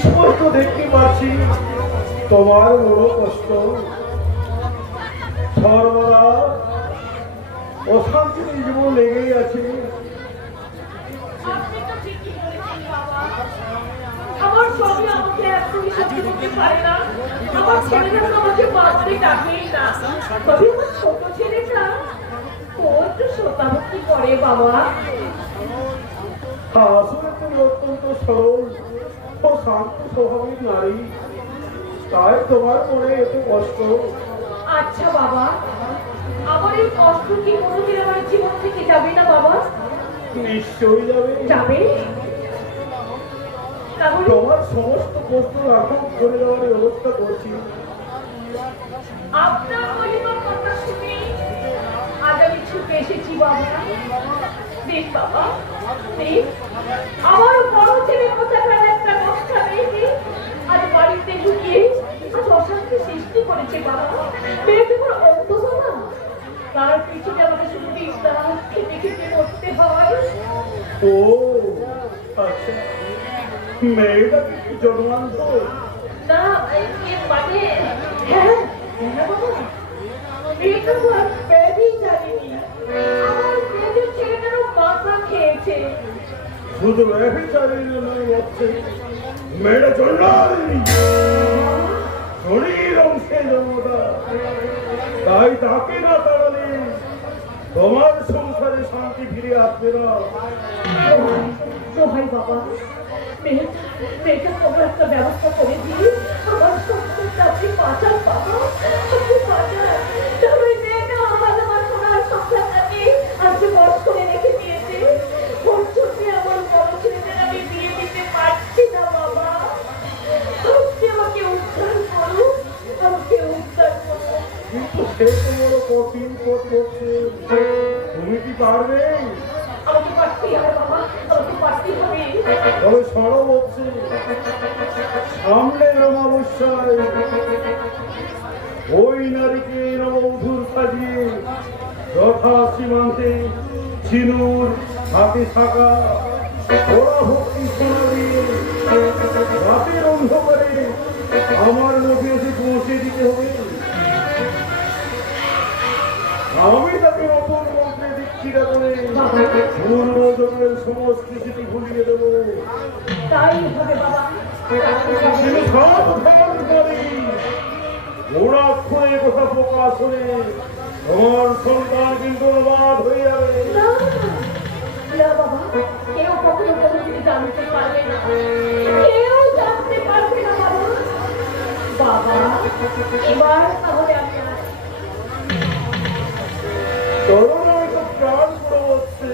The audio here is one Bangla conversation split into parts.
স্পষ্ট দেখতে পাচ্ছি তোমার বড় কষ্ট, সর্বদা অশান্তি জীবন লেগেই আছে। আমার স্বামী আমাকে একদমই সহ্য করতে পারে না। আমার ছেলেটা আমাকে বাড়িতে ডাকেই না। তবে আমার ছোট ছেলেটা একটু শোতাভক্তি করে বাবা। আসলে তুমি অত্যন্ত সরল ও শান্ত স্বভাবের নারী, তাই তোমার মনে এত কষ্ট। আচ্ছা বাবা, আমার এই কষ্ট কি কোনোদিন আমার জীবন থেকে যাবে না বাবা? নিশ্চয়ই যাবে। যাবে? তোমার সমস্ত কষ্ট রাখুন করে দেওয়ার ব্যবস্থা করছি। আপনার পরিবার কথা শুনে আজ আমি ছুটে এসেছি বাবা। দেখ বাবা, দেখ আমার বড় ছেলে কোথাকার একটা কষ্ট মেয়েকে আজ বাড়িতে ঢুকিয়ে আজ অশান্তি সৃষ্টি করেছে বাবা। মেয়েকে কোনো অন্ত না, তার পিছনে আমাকে শুধু দিকটা খেতে খেতে করতে হয়। ও আচ্ছা, মেয়েটা কি জন্মান্ত? না মানে হ্যাঁ বাবা, মেয়েটা বেবি জানিনি। আমার বেবির ছেলেটারও মাথা খেয়েছে। শুধু বেবি চালিয়ে নয় হচ্ছে মেয়েটা জন্মানি শরীর অংশে জন্মটা, তাই তাকে না তাড়ালে তোমার সংসারে শান্তি ফিরে আসবে না। দোহাই বাবা, মেয়েটা তোমার একটা ব্যবস্থা করে দিই। আমার সংসারটা আপনি বাঁচান বাবা, আপনি বাঁচান। তবে মেয়েটা আমার সোনার সংসারটাকে আজকে বস করে রেখে দিয়েছে। ওর জন্য আমার বড় ছেলেদের আমি বিয়ে দিতে পারছি না বাবা। আপনি আমাকে উদ্ধার করুন, আমাকে উদ্ধার করুন। কিন্তু সে তো বড় কঠিন পথ করছে, তুমি কি পারবে? আমাকে পারতেই হবে বাবা, আমাকে পারতেই হবে। তবে সরব হচ্ছে সামনের অমাবস্যায় ওই নারীকে নবধূর সাজিয়ে যথা সীমান্তে চিনুর হাতে থাকা ওরা ভক্তি সোনা দিয়ে রাতের অন্ধকারে আমার লোকে এসে পৌঁছে দিতে হবে। আমি তাকে নতুন মন্ত্রে দীক্ষিতা করে পূর্বজনের সমস্ত স্মৃতি ভুলিয়ে দেবো। তাই হবে বাবা। কিন্তু সাবধান করি, ওরা অক্ষরে কথা প্রকাশ হলে তোমার সন্তান কিন্তু অবাধ হয়ে যাবে। না বাবা, কেউ কখনো কোনো কিছু জানতে পারবে না, কেউ জানতে পারবে না বাবা। বাবা এবার তাহলে আমি তরুণ তো প্রাণ পুরো হচ্ছে।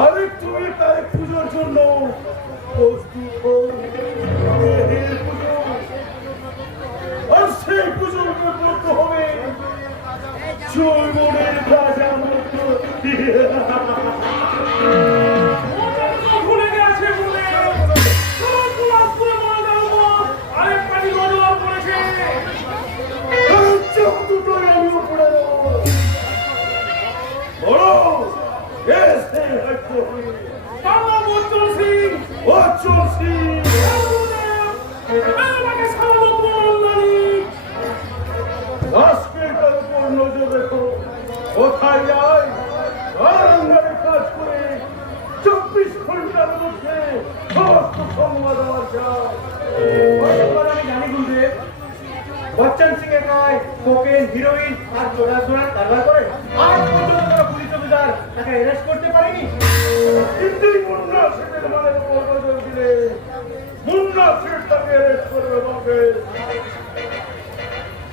আরে তুমি তাই পুজোর জন্য প্রস্তুত হও। পুজো আর সেই পুজোর করতে হবে চৈবনের রাজা মন্ত্র। ভুলে গেছে বলে আরেকটা নজর করেছে। চোখ দুটো আমিও পড়ে দেবো। বড় অচ্চল সিং রাষ্ট্রের উপর নজর রেখো, কোথায় যায় কাজ করে হিরোইন আর চোরা কারবার করে আজ পর্যন্ত কোনো পুলিশ অফিসার তাকে অ্যারেস্ট করতে পারেনি। হিন্দি মুন্না সেটের মানে নজর দিলে মুন্না সেট তাকে অ্যারেস্ট করবে বাপে।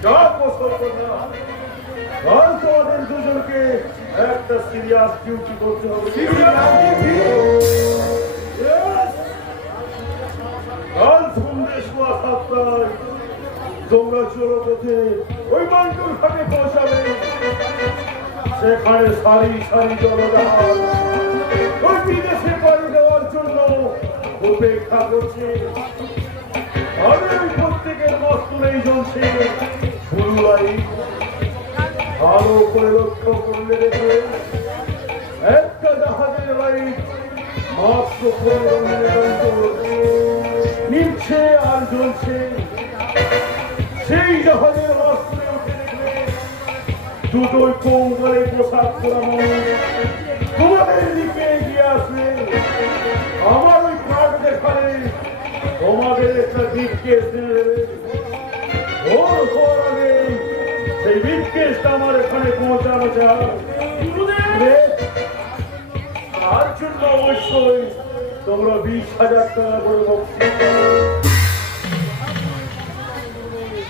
যা বছর কথা কাল তোমাদের দুজনকে একটা সিরিয়াস ডিউটি করতে হবে। Yes! কাল সন্ধ্যে সোয়া 7টায় তোমরা চলো পথে ওই বান্টুর ঘাটে পৌঁছাবে। সেখানে সারি সারি জনজাহাজ ওই বিদেশে পাড়ি দেওয়ার জন্য অপেক্ষা করছে। আর ওই প্রত্যেকের মস্তলেই জ্বলছে ফুল লাইট। ভালো করে লক্ষ্য করলে দেখবে একটা জাহাজের লাইট মাত্র 15 মিনিট নিচ্ছে আর জ্বলছে। সেই জাহাজের মস্তলে উঠে দেখবে দুটোই কৌঙ্গলে পোশাক পরা মানুষ তোমাদের দিকে এগিয়ে আসবে। আমার ওই কার্ড দেখালে তোমাদের একটা ব্রিফকেস এনে দেবে। ওর হওয়ার আগে সেই ব্রিফকেসটা আমার এখানে পৌঁছানো যায়। তার জন্য অবশ্যই তোমরা 20,000 টাকা করে বক্সিস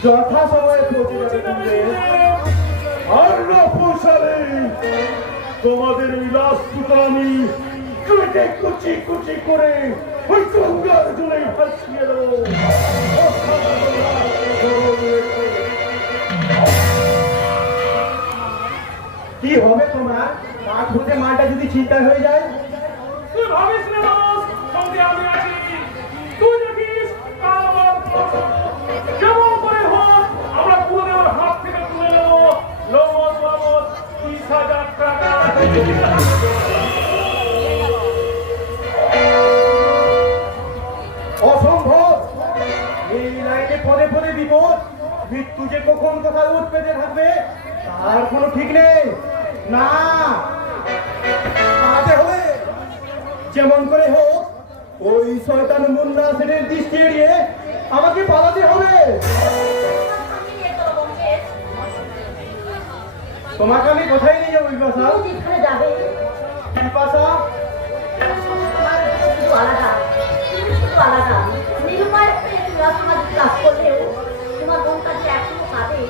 যথা সময়ে পৌঁছে যাবে। আর না পৌঁছালে তোমাদের বিলাসপুত আমি কেটে কুচি কুচি করে ওই গঙ্গার জলে ভাসিয়ে দেবো। কি হবে তোমার মাঠ হতে মাঠটা যদি চিন্তা হয়ে যায়? তুই ভাবিস না দোষ, সঙ্গে আমি আছি। তুই দেখিস কাল আমার যেমন করে হোক আমরা পুরোদের হাত থেকে তুলে নেবো নগদ বাবদ 30,000 টাকা। অসম্ভব। এই লাইনে পদে পদে বিপদ। মৃত্যু যে কখন কোথায় উঠ পেতে থাকবে তার কোনো ঠিক নেই। না, পালাতে হবে। যেমন করে হোক ওই শয়তান মুন্না সেনের দৃষ্টি এড়িয়ে আমাকে পালাতে হবে। তোমাকে আমি কোথায় নিয়ে যাবো বিপাশা? যেখানে যাবে বিপাশা শুধু আলাদা, শুধু আলাদা। নিরুপায় সমাজ ক্লাস করলেও তোমার মনটা যে এখনো কাঁদে।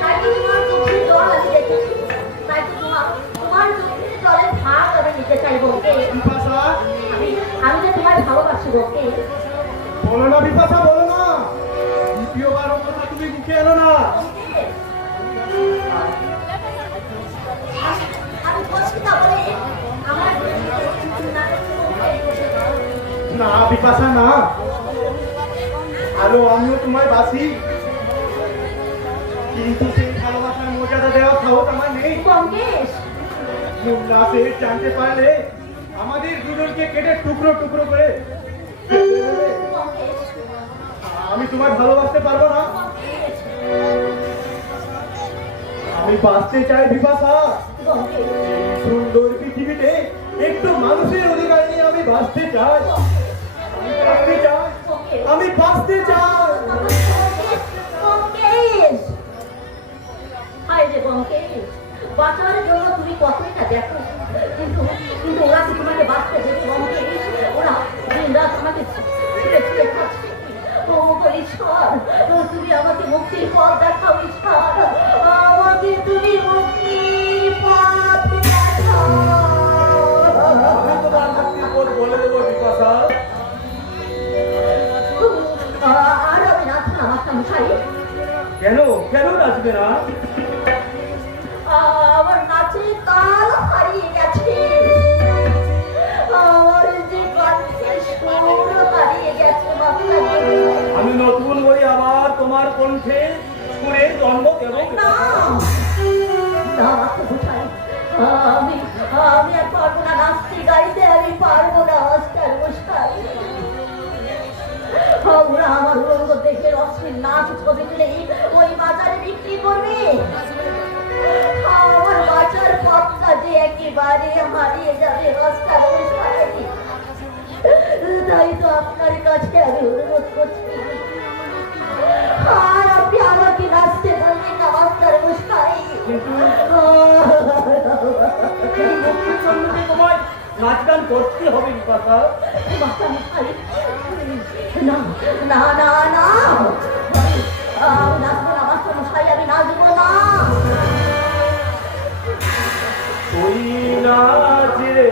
তাই তো তোমার চোখের জল আমি দেখেছি। তাই তো তোমার চোখের জলের ভাগ আমি নিতে চাইবো। বিপাশা আমি যে তোমায় ভালোবাসি ওকে। বলো না বিপাশা, বলো না। দ্বিতীয়বার ও কথা তুমি মুখে এলো না। আমি বলছি না বলে আমার না বিপাশা না, আলো আমিও তোমায় বাসি, কিন্তু সেই ভালোবাসার মর্যাদা দেওয়া সাহস আমার নেই। কমকেশ, মুন্না শেঠ জানতে পারলে আমাদের দুজনকে কেটে টুকরো টুকরো করে ফেলে দেবে। আমি তোমায় ভালোবাসতে পারবো না। আমি বাঁচতে চাই বিপাশা। এই সুন্দর পৃথিবীতে একটু মানুষের অধিকার নিয়ে আমি বাঁচতে চাই। আমি বাঁচতে চাই, আমি বাঁচতে চাই। বাঁচার জন্য তুমি কতই না দেখো, কিন্তু কিন্তু ওরা কি তোমাকে বাঁচতে দেবে? ওরা দিন রাত আমাকে ছুটে ছুটে খাচ্ছে। ও ঈশ্বর, তুমি আমাকে মুক্তির পথ দেখাও ঈশ্বর, আমাকে তুমি মুক্তির পথ দেখাও। আমি তোমার মুক্তির পথ বলে দেবো বিপাশা। আর আমি নাচবো না মাস্টার মশাই। কেন কেন নাচবে না? আমার নাচে তাল হারিয়ে গেছে, আমার যে কণ্ঠের সুর হারিয়ে গেছে। আমি নতুন করে আবার তোমার কণ্ঠে সুরের জন্ম দেব না না মাস্টার মশাই, আমি আমি আর পারবো না নাচতে গাইতে, আমি পারবো না মাস্টার মশাই। ওরা আমার উলঙ্গ দেখে অশ্লীল নাচ ছবি তুলে ওই বাজারে বিক্রি করবে। আমার বাঁচার পথটা যে একেবারে হারিয়ে যাবে মাস্টার মশাই। তাই তো আপনার কাছে আমি অনুরোধ করছি, আর আপনি আমাকে নাচতে বলবেন না মাস্টার জন্য তো তোমায় নাচ গান করতে হবে বিপাশা। মাস্টারমশাই, না না না না, আমি নাচবো না মাস্টারমশাই, আমি নাচবো না। তুই নাচ রে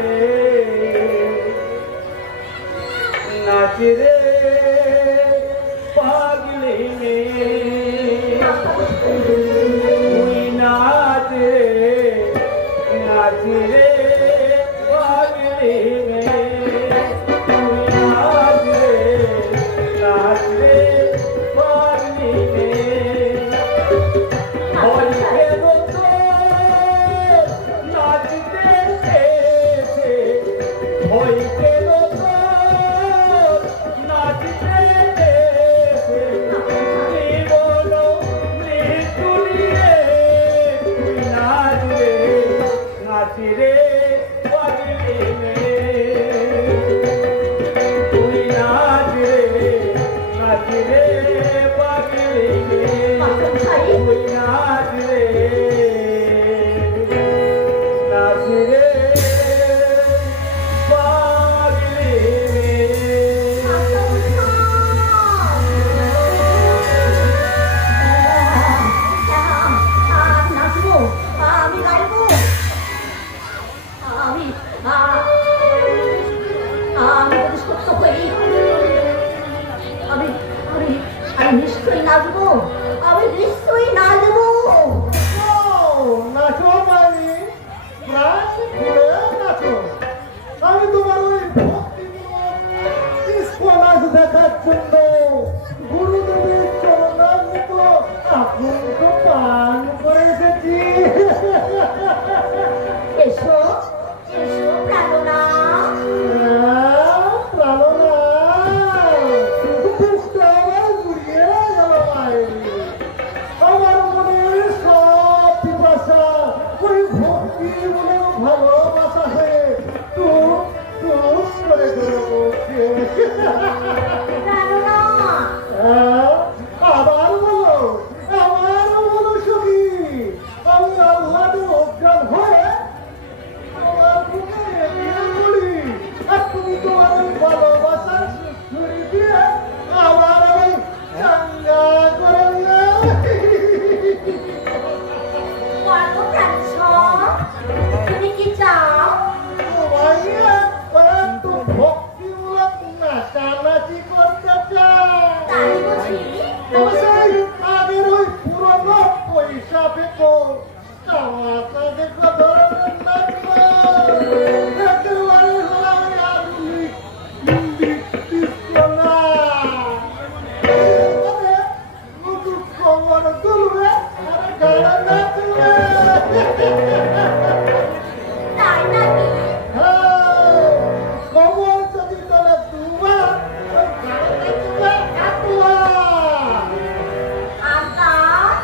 নাচ রে পাগলি মেয়ে, তুই নাচ রে নাচ রে পাগলি মেয়ে, তুই নাচ রে নাচ রে পাগলি মেয়ে। নিশ্চয়ই নাচবো, আমি নিশ্চয়ই নাচবো। নাচো মানে নাচ ঘুরে নাচো। আমি তোমার ওই ডিস্কো নাচ দেখার জন্য গুরুদেবের চরণামৃত আকুণ্ঠ পান করে এসেছি। এসো এসো প্রাণনা, প্রাণনা ঘুরিয়ে গেল মায়ের। আমার মনের সব পিপাসা ওই ভক্তি মনে ভালোবাসা হয়ে টুক টুক করে বলছে। প্রাণনা আবার বলো, আমার বলো সখী, আমি আহ্লাদে অজ্ঞান হয়ে তোমার বুকে এগিয়ে পড়ি, আর তুমি তোমার ওই ভালোবাসার ছুরি দিয়ে আবার আমি চাঙ্গা করে দিলে। বলো প্রাণেশ্বর, তুমি কি চাও? তোমায় একটু ভক্তিমূলক নাচানাচি করতে চাই। তাই বুঝি? তবে সেই আগের ওই পুরনো পয়সা পেতো চাওয়াটা দেখো ধরনের নাচবো। একেবারে হলাম আধুনিক হিন্দি ডিস্কো নাচ। এবারে নতুন খবর তুলবে আর গাড়া নাচবে। তাই নাকি? হ্যাঁ, খবর যদি তোলে দুবার, ওই গাড়া নাচবে এতবার। আকাশ,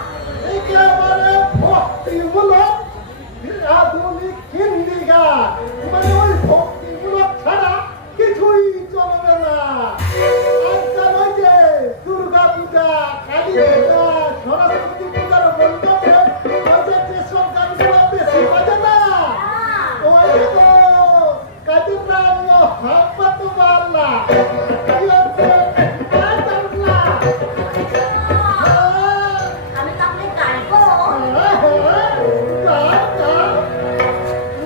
একেবারে ভক্তিমূলক আধুনিক হিন্দি গান, মানে ওই ভক্তিমূলক ছাড়া কিছুই চলবে না। আজকাল ওই যে দুর্গা পূজা, কালী পূজা, সরস্বতী পূজার মণ্ডপে ওই যে যেসব গানগুলো বেশি বাজে না, ওই তো কাজের নাম হাম্পা তো পারলা কি হচ্ছে না। আমি তাহলে গাইবো।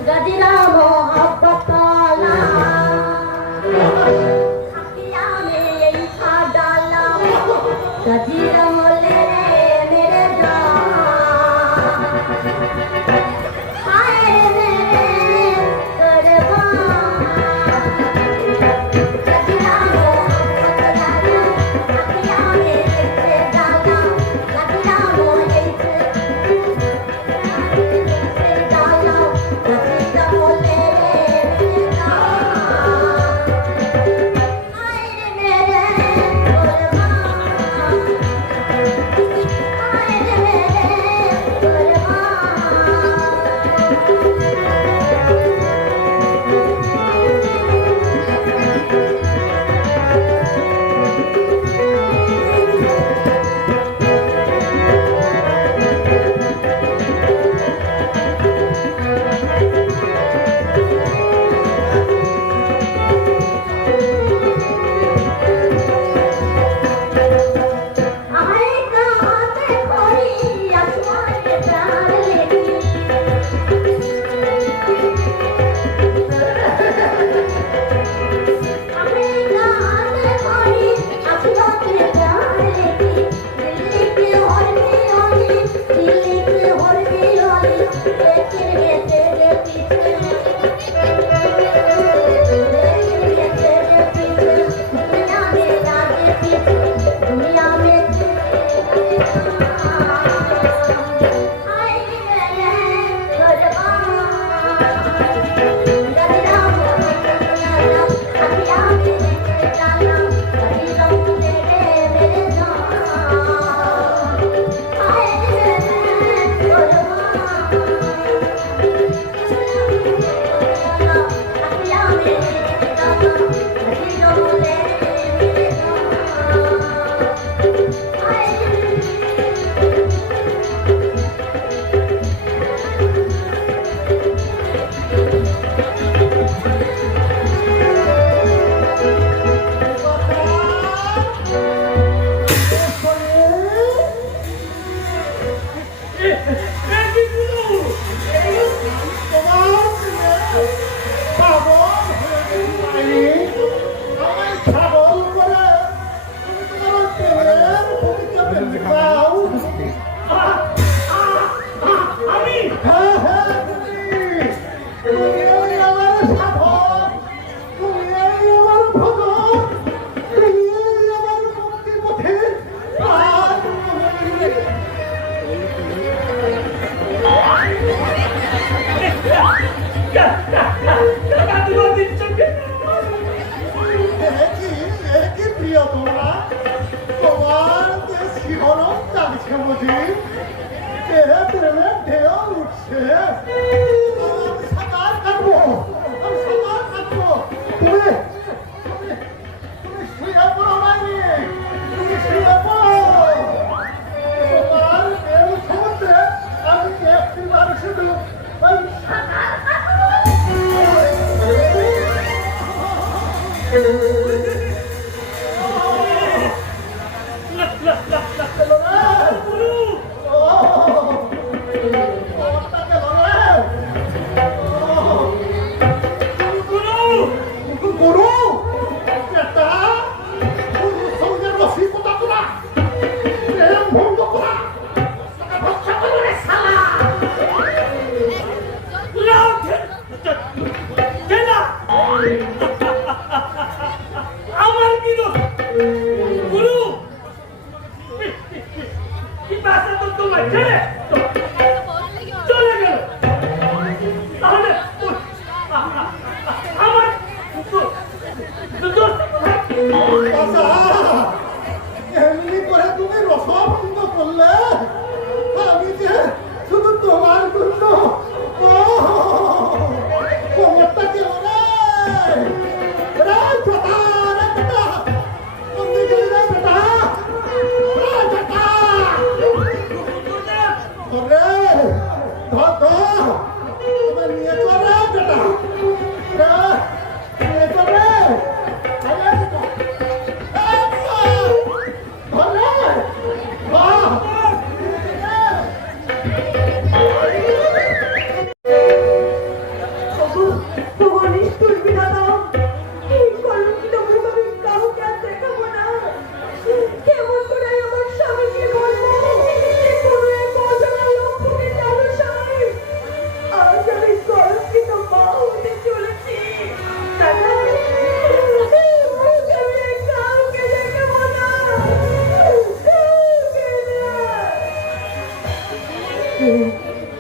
गजरा मोहब्बत वाला अखिया में यही था डाला, गजरा मोले रे मेरे जान, हाय रे मेरे कुर्बान, गजरा টাকা দিব দিচ্ছ কেন? কি প্রিয় তোমরা তোমার যে শিহরণ জাগছে বুঝি প্রেমের ঢেউ উঠছে আমি সাঁতার কাটবো তুমি শুয়ে পড়ো মাইনি তুমি শুয়ে পড়ো তোমার ঢেউ সমুদ্রে আমি একটিবার শুধু ওই সাঁতার আমার কি দোষ? গুরু কি বাসা তো তোমার ছেড়ে চলে গেল। তাহলে আমার দোষ কোথায়? এমনি করে তুমি রসভঙ্গ করলে আমি যে শুধু তোমার জন্য কোমরটা কেন রে বেটা কোন দিকে রে বেটা ধর নিয়ে চলে বেটা নিয়ে চলে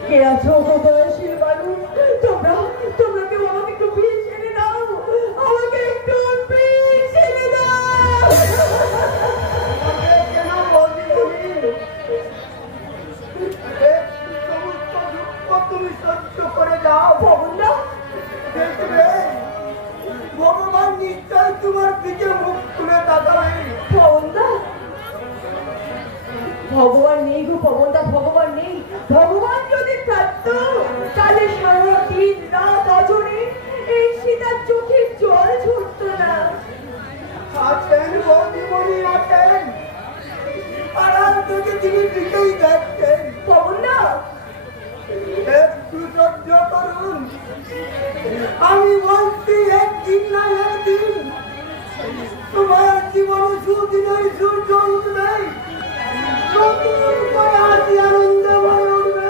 কে আছো বয়সীর মানুষ তোমরা তোমরা কেউ আমাকে একটু প্লিজ ছেড়ে দাও আমাকে একটু প্লিজ ছেড়ে দাও কেন বলবি তুমি সহ্য করে যাও ভবনদা দেখবে ভগবান নিশ্চয় তোমার দিকে মুখ তুলে তাকাবে ভবনদা ভগবান নেই গো ভবনদা ভগবান নেই ভগবান যদি থাকতো তাহলে সারা দিন রাত অজরে এই সীতার চোখে জল ঝরতো না আছেন বৌদিমণি আছেন আড়াল থেকে তিনি দিকেই দেখছেন ভবনদা একটু সহ্য করুন আমি বলছি একদিন না একদিন তোমার জীবন সুদিনের সূর্য উঠবে নতুন করে হাসি আনন্দ ভরে উঠবে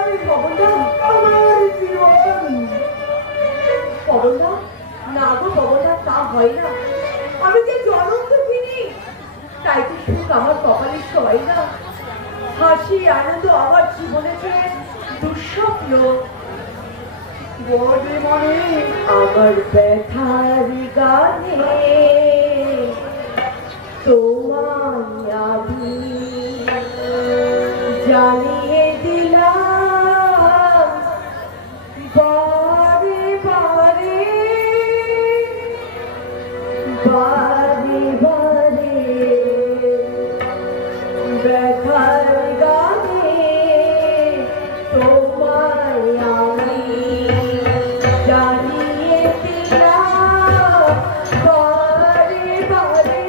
আমার জীবন ভবনদা না গো ভবনদা তা হয় না আমি যে জনম দুঃখিনী তাই তো সুখ আমার কপালে সয় না হাসি আনন্দ আমার জীবনে যে দুঃস্বপ্ন বৌদিমণি আমার ব্যথার গানে তোমায় আমি জানিয়ে দিলাম বারে বারে বারে বারে ব্যথার গানে তোমায় আমি জানিয়ে দিলাম বারে বারে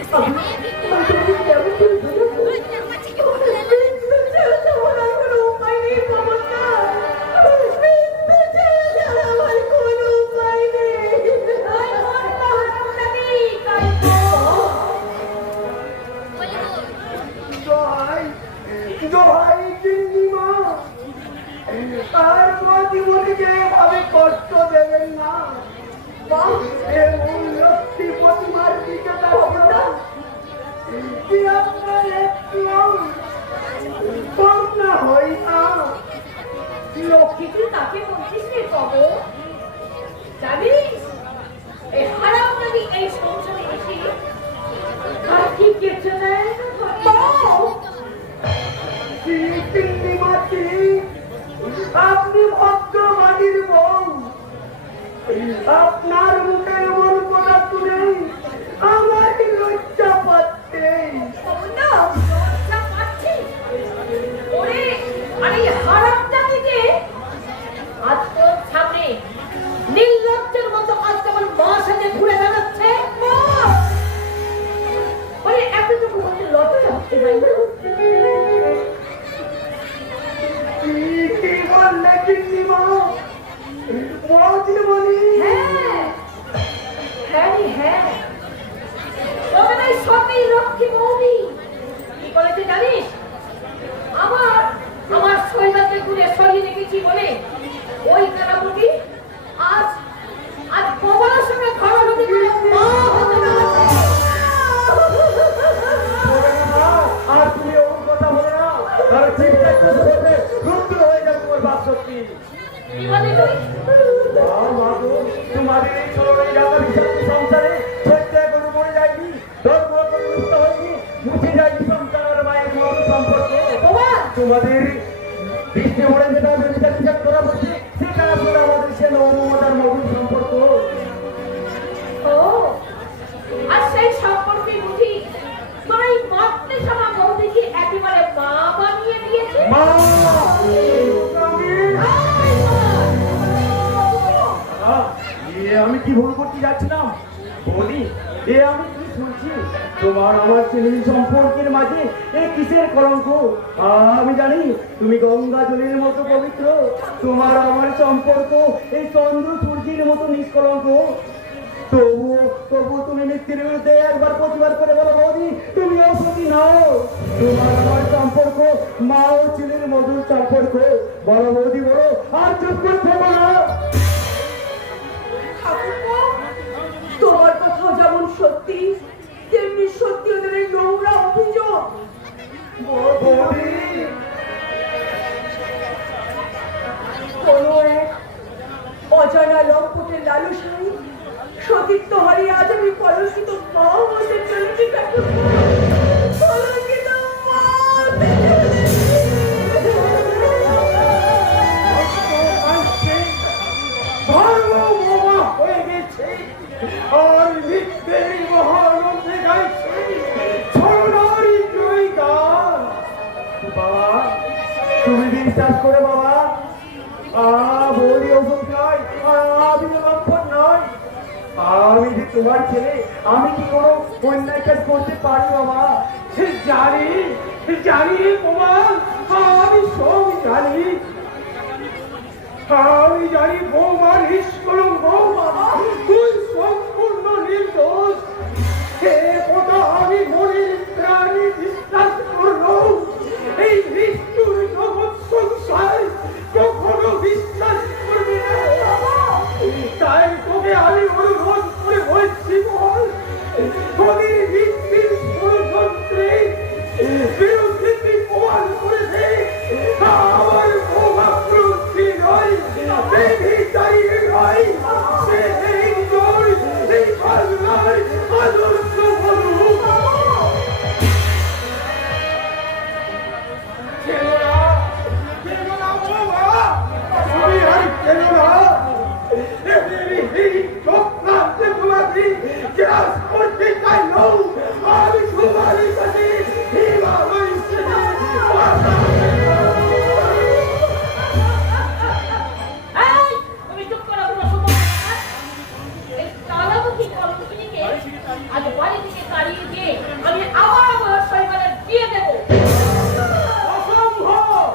আমি তোমাকে কেমন করে বোঝাবো? মৃত্যু ছাড়া আমার কোনো উপায় নেই বাবা। মৃত্যু ছাড়া আমার কোনো উপায় নেই। দোহাই দোহাই চিংড়ি মা, আর তোমার জীবনীকে এভাবে কষ্ট দেবেন না। এমন লক্ষ্মী প্রতিমার দিকে তাকাবেন না, কি আপনার একটু করুণা হয় না? লক্ষ্মী তুই তাকে বলছিস রে বাবু? জানিস এই হারাম নাকি এই সংসারে এসে আর কি কেটে নেয় চিংড়ি মাছি, আপনি ভদ্রবাদীর বউ, আপনার মুখে এমন কথা শুনে আমার লজ্জা পাচ্ছে। আজ তোর সামনে নির্লজ্জের মতো আজ কেমন মা সাথে ঘুরে বেড়াচ্ছে এতটুকু হচ্ছে লজ্জা হচ্ছে তাই না? কি বললে চিংড়ি মা? বৌদিমণি, হ্যাঁ হ্যাঁ রে হ্যাঁ, তবে নাই সবই লক্ষ্মী বৌদি কি বলেছে জানিস? আমার শৈবাতে ঘুরে সরিয়ে রেখেছি বলে ওই কারামুখী আজ আজ বাবার সঙ্গে ঘর হতে গেলে মা হতে না। আর তুমি ওর কথা বলে না, আর ঠিকঠাক করে বলবে, রুদ্ধ হয়ে যাবে তোমার বাপ শক্তি। কি বলে তুই? তোমাদের এই ছোট জায়গার বিষাক্ত সংসারে সত্য কোনো মরে যায়নি, ধর্ম কোনো মুক্ত হয়নি, মুছে যায়নি সংসারের মায়ের মতো সম্পর্ক। তোমাদের বৃষ্টি মরে যেটা বিচার বিচার করা হচ্ছে, সেটা আসলে আমাদের সে নবমতার মধুর সম্পর্ক। ও আর সেই সম্পর্কে বুঝি তোর এই মাতৃ সভা বৌদিকে একেবারে মা বানিয়ে দিয়েছে। মা আমি কি ভুল করতে যাচ্ছিলাম বলি? আমি কি শুনছি তোমার আমার ছেলের সম্পর্কের মাঝে এ কিসের কলঙ্ক? আমি জানি তুমি গঙ্গা জলের মতো পবিত্র, তোমার আমার সম্পর্ক এই চন্দ্র সূর্যের মতো নিষ্কলঙ্ক। তবু তুমি মৃত্যুর বিরুদ্ধে একবার প্রতিবাদ করে বলো বৌদি, তুমি অসতী নাও। তোমার আমার সম্পর্ক মা ও ছেলের মধুর সম্পর্ক। বলো বৌদি বলো, আর চুপ করতে বলো। তোমার কথাও যেমন সত্যি তেমনি সত্যি ওদের এই নোংরা অভিযোগ। কোনো এক অজানা লম্পটের লালসায় সতীত্ব হারিয়ে আজ আমি কলঙ্কিত মা হতে চলেছি। কলঙ্কিত মা হতে চলেছি। ধর্ম বোমা হয়ে গেছে আর মিথ্যের মহানন্দে গাইছে ছড়নারি জয় গান। বাবা তুমি বিশ্বাস করে বাবা, বলি ওষুধ নয়, আমি লম্পট নয়, আমি যে তোমার ছেলে, আমি কি কোনো অন্যায় কাজ করতে পারি বাবা? জানি জানি বাবা, আমি সব জানি। আমি জানি বৌমা নিষ্কলঙ্ক, বৌমা তুই সম্পূর্ণ নির্দোষ। সে কথা আমি মনের প্রাণে বিশ্বাস করলো। এই মৃত্যুর জগৎ সংসার কখনো বিশ্বাস করবে না। তাই তোকে আমি অনুরোধ করে বলছি, বল তোদের মৃত্যুর ষড়যন্ত্রে বিরুদ্ধে তুই প্রমাণ করে দে আমার বৌমা প্রতি নয়, এই ভিটাই নয়, সে এই নয়, এই বাংলার আমি আবার আমার শৈবালের বিয়ে দেবো। অসম্ভব!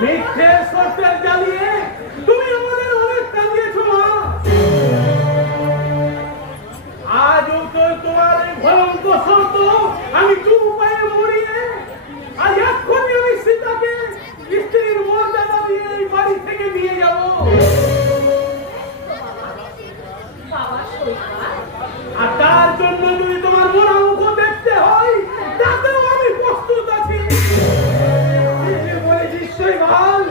মিথ্যে সত্যের জ্বালিয়ে তুমি আমাদের অনেক কাঁদিয়েছো মা। আজও তো তোমার এই ভয়ঙ্কর শর্ত আমি চুপ পায়ে মরিয়ে আজ এক্ষুনি আমি সীতাকে স্ত্রীর মর্যাদা দিয়ে এই বাড়ি থেকে নিয়ে যাব। বাবা শৈবাল, আর তার জন্য যদি তোমার মোড়া মুখ দেখতে হয় তাতেও আমি প্রস্তুত আছি। বলে নিশ্চয় ভাল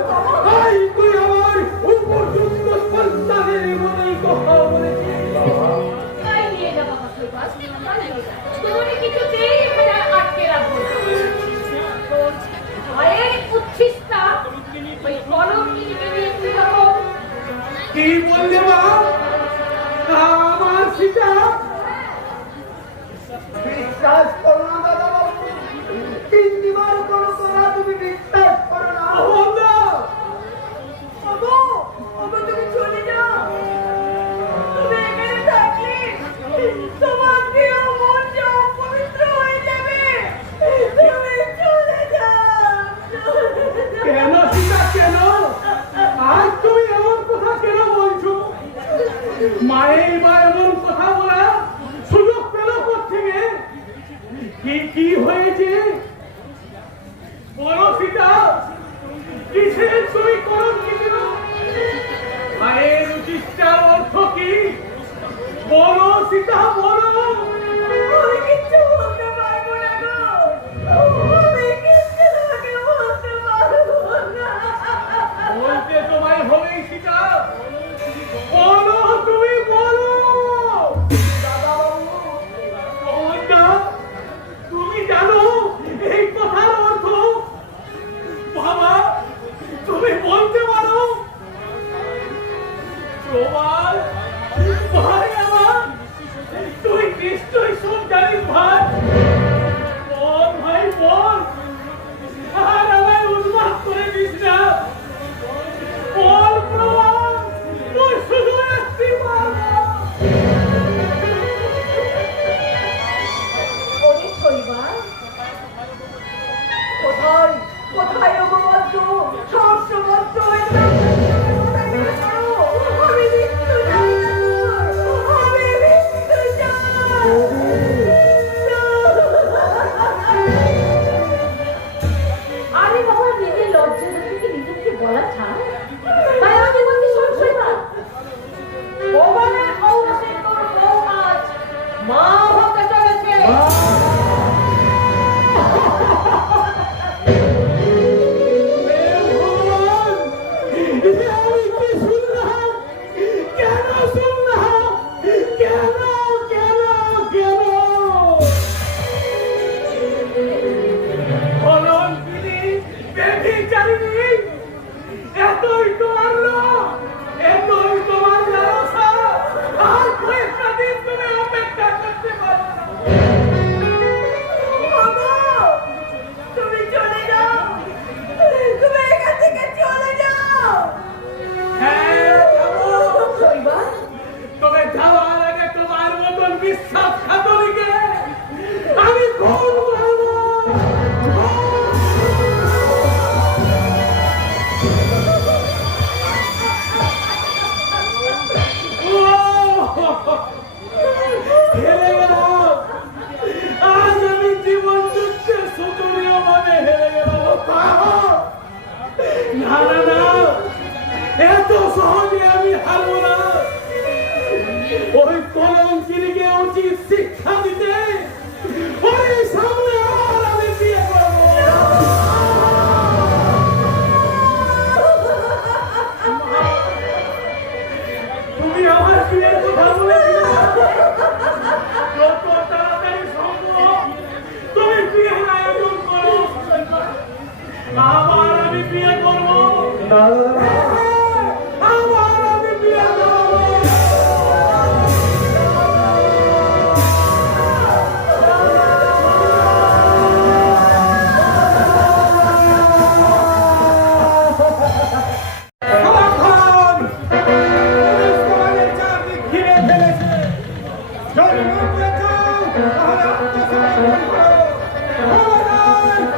ভাই, তুই আমার উপযুক্ত সন্তানের মতোই কথা বলেছিস। তাই নিয়ে যা বাবা শৈবাল, তাই নিয়ে যা। তোমাকে কিছুতেই এখানে আর আটকে রাখবো না। ভয়ের উচ্ছিষ্টা ওই কলঙ্কিনীকে নিয়ে তুই যখন কি বললে মা? আমার সীতা বিশ্বাস করো না দাদা বাবু, তিনবার করো তোরা, তুমি বিশ্বাস করো না। অবন্ধা, ওগো, ওগো তুমি চলে যাও। তুমি এখানে থাকলে তোমার প্রিয় মন যে অপবিত্র হয়ে যাবে। তুমি চলে যাও, চলে যাও। কেন সীতা কেন? আজ তুমি এমন কথা কেন বলছো? মায়ের বা এমন কথা বলা সুযোগ পেল কোত্থেকে? কি হয়েছে বলো সীতা? কিসের তুমি কলঙ্কিত? মায়ের উচিষ্টার অর্থ কি বলো সীতা, বলো। আমি কিচ্ছু বলতে পারবো না গো। আমি কিচ্ছু তোমাকে বলতে পারবো না। বলতে তোমায় হবেই সীতা, বলো, তুমি বলো। দাদা বাবু, অবন্ধা, তুমি জানো এই কথার অর্থ? বাবা, তুমি বলতে পারো? প্রবাল, ভাই আমার, তুই নিশ্চয়ই সব জানিস ভাই। বল ভাই বল, আর আমায় উন্মাদ করে দিস না। বল প্রবাল, তুই শুধু একটি বার বল। ওরে শৈবাল, কোথায় কোথায় অববদ্ধ সহস্রবদ্ধ হয়ে কোথায় গেলে করো? আমি মৃত্যু চাই না, আমি মৃত্যু চাই। আরে বাবা, নিজের লজ্জা থেকে নিজেকে বলা ছাড়। তাই আমি বলছি শোন শৈবাল, ভগবানের ঔরসের তোর বউ আজ মা হতে চলেছে। এতই তোমার লোভ, এতই তোমার লালসা, আর কয়েকটা দিন তুমি অপেক্ষা করতে পারো না। বাবা, তুমি চলে যাও, তুমি এখান থেকে চলে যাও। হ্যাঁ, যাবো। শৈবাল, তবে যাওয়ার আগে তোমার মতন বিশ্বাসঘাতনীকে আমি খুন করবো। হেরে গেলাম। আজ আমি জীবন যুদ্ধে শোচনীয় ভাবে হেরে গেলাম। না না না, এত সহজে আমি হারবো না। ওই কলঙ্কিনীকে উচিত শিক্ষা দিতে ওই সামনে আর আমি বিয়ে করবো। তুমি আমার বিয়ের কথা বলেছিলে, যত তাড়াতাড়ি সম্ভব তুমি বিয়ের আয়োজন করো। আবার আমি বিয়ে করবো। দাদা বাবু, আবার আমি বিয়ে করবো।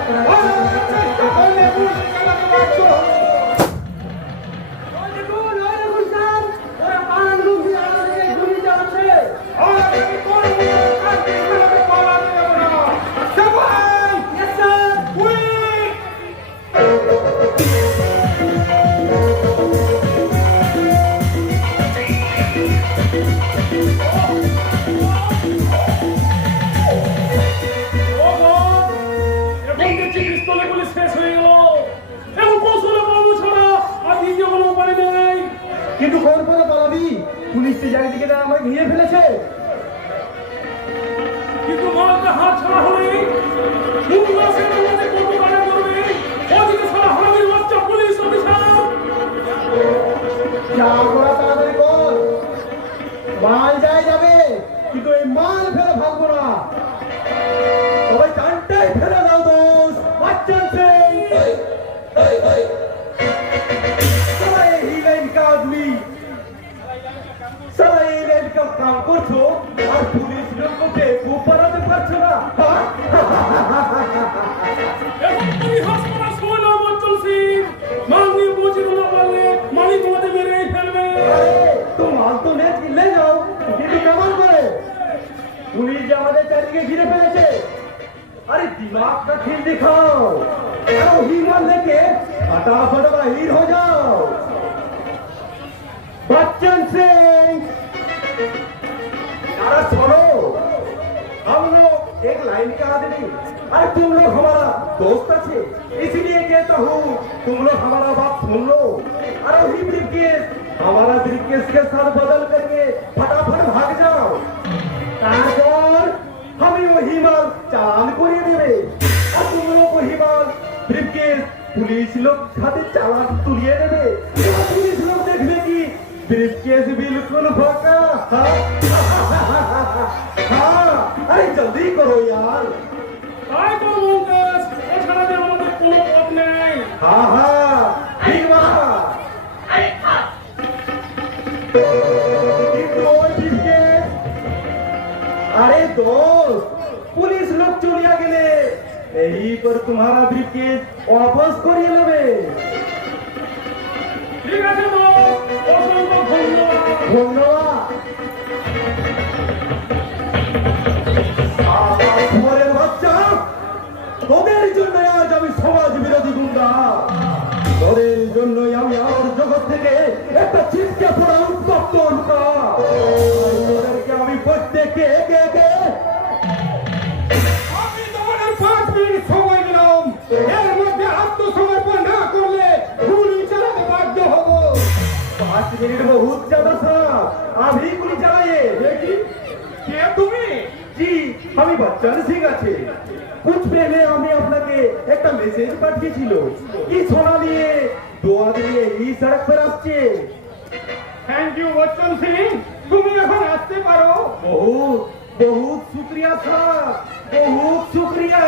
চেষ্টা করলে পুলিশ চালাতে বাধ্য হবো। আমি করবো, আর চালাতে পালাতে যাবো না। সবাই! কুইক! এখন দেখছি পিস্তলে গুলি শেষ হয়ে গেল। এখন কৌশলে পালাবো ছাড়া আর দ্বিতীয় কোনো উপায় নেই। কিন্তু কোন পথে পালাবি? পুলিশ যে চারিদিকে আমাকে ঘিরে ফেলেছে। কিন্তু মালটা হাত ছাড়া হলে মুখবাসের মধ্যে কত কাটা করবে। ওদিকে সারা হারামির বাচ্চা পুলিশ অফিসার। যা করা তাড়াতাড়ি কর। মাল যায় যাবে, কিন্তু এই মাল ফেলে ভাববো না। সবাই টানটাই ফেলে দাও দোষ। বাচ্চা সবাই এই লাইন का आदमी সবাই এই লাইন का काम করছো আর পুলিশ লোককে বেকুব বানাতে পারছো না। এখন তুমি হাসপাতাল সময় না বঞ্চল সিং। মাল নিয়ে পৌঁছে না পারলে মালিক তোমাদের মেরেই ফেলবে। আরে তো মাল তো ले जाओ, কিন্তু কেমন করে? পুলিশ যে আমাদের চারিদিকে ঘিরে ফেলেছে। अरे दिमाग का खेल दिखाओ। आओ ही माल लेके फटाफट बाहर हो जाओ। बच्चन सिंह, अरे सुनो, हम लोग एक लाइन के आदमी, अरे तुम लोग हमारा दोस्त अच्छे, इसलिए कहता हूँ तुम लोग हमारा बात सुन लो। अरे वही ब्रीफकेस हमारा ब्रीफकेस के साथ बदल करके फटाफट भाग जाओ। तारकौर हमें वही माल चालान करिए देवे और तुम लोग वही माल ब्रीफकेस पुलिस लोग खाते चालान तुलिए देवे। पुलिस लोग देखने की ब्रीफकेस बिल्कुल फाका। हाँ, अरे जल्दी करो यार। তাই তো মুকেশ, এছাড়া যে আমাদের কোনো পথ নেই। हाँ हाँ ठीक बात। अरे दोस्त, पुलिस लोग चलिया गेले, यही पर तुम्हारा ब्रीफकेस वापस करिए लेबे। ঠিক আছে তো, অসংখ্য ধন্যবাদ। ধন্যবাদ। ঘরের বাচ্চা, তোদের জন্য আজ আমি সমাজ বিরোধী গুন্ডা। তোদের জন্যই আমি আমার জগৎ থেকে একটা ছিটকে পড়া উত্তপ্ত লুকা। তোদেরকে আমি প্রত্যেককে একে একে আমি তোমাদের 5 মিনিট সময় দিলাম। এর মধ্যে আত্মসমর্পণ না করলে গুলি চালাতে বাধ্য হব। 5 मिनट बहुत ज्यादा था। अभी गुली चलाइए। দেখি কে তুমি? जी আমি বচ্চন সিং আছে। कुछ पहले আমি আপনাকে একটা মেসেজ পাঠিয়েছিল। কি সোনা নিয়ে 2 আদমি এই সড়ক पर আসছে। থ্যাংক ইউ বচ্চন সিং, তুমি এখন আসতে পারো। बहुत बहुत शुक्रिया साहब, बहुत शुक्रिया।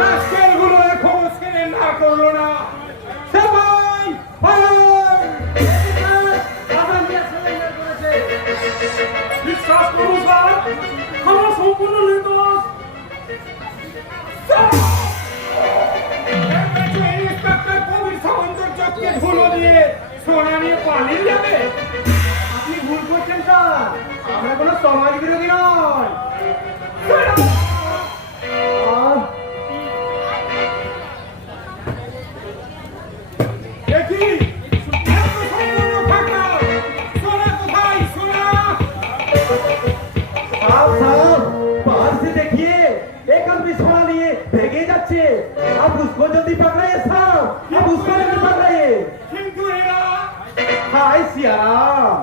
রাস্কেলগুলো এখন স্ক্যান না করলো না। সবাই ফায়ার! বিশ্বাস করুন স্যার, আমরা সম্পূর্ণ নির্দোষ। ইন্সপেক্টর কবির সৌন্দর্যকে ধুলো দিয়ে সোনা নিয়ে পালিয়ে যাবে। আপনি ভুল করছেন স্যার, আমরা কোনো সমাজ বিরোধী নয়। দেখি এত সম্পূর্ণ ফাঁকা। সোনা কোথায়? সোনা साहब साहब बाहर से देखिए, एक आदमी सोना लिए भेगे जाच्छे। आप उसको जल्दी पकड़िए साहब, आप उसको जल्दी पकड़िए। কিন্তু এরা हाय सियाराम।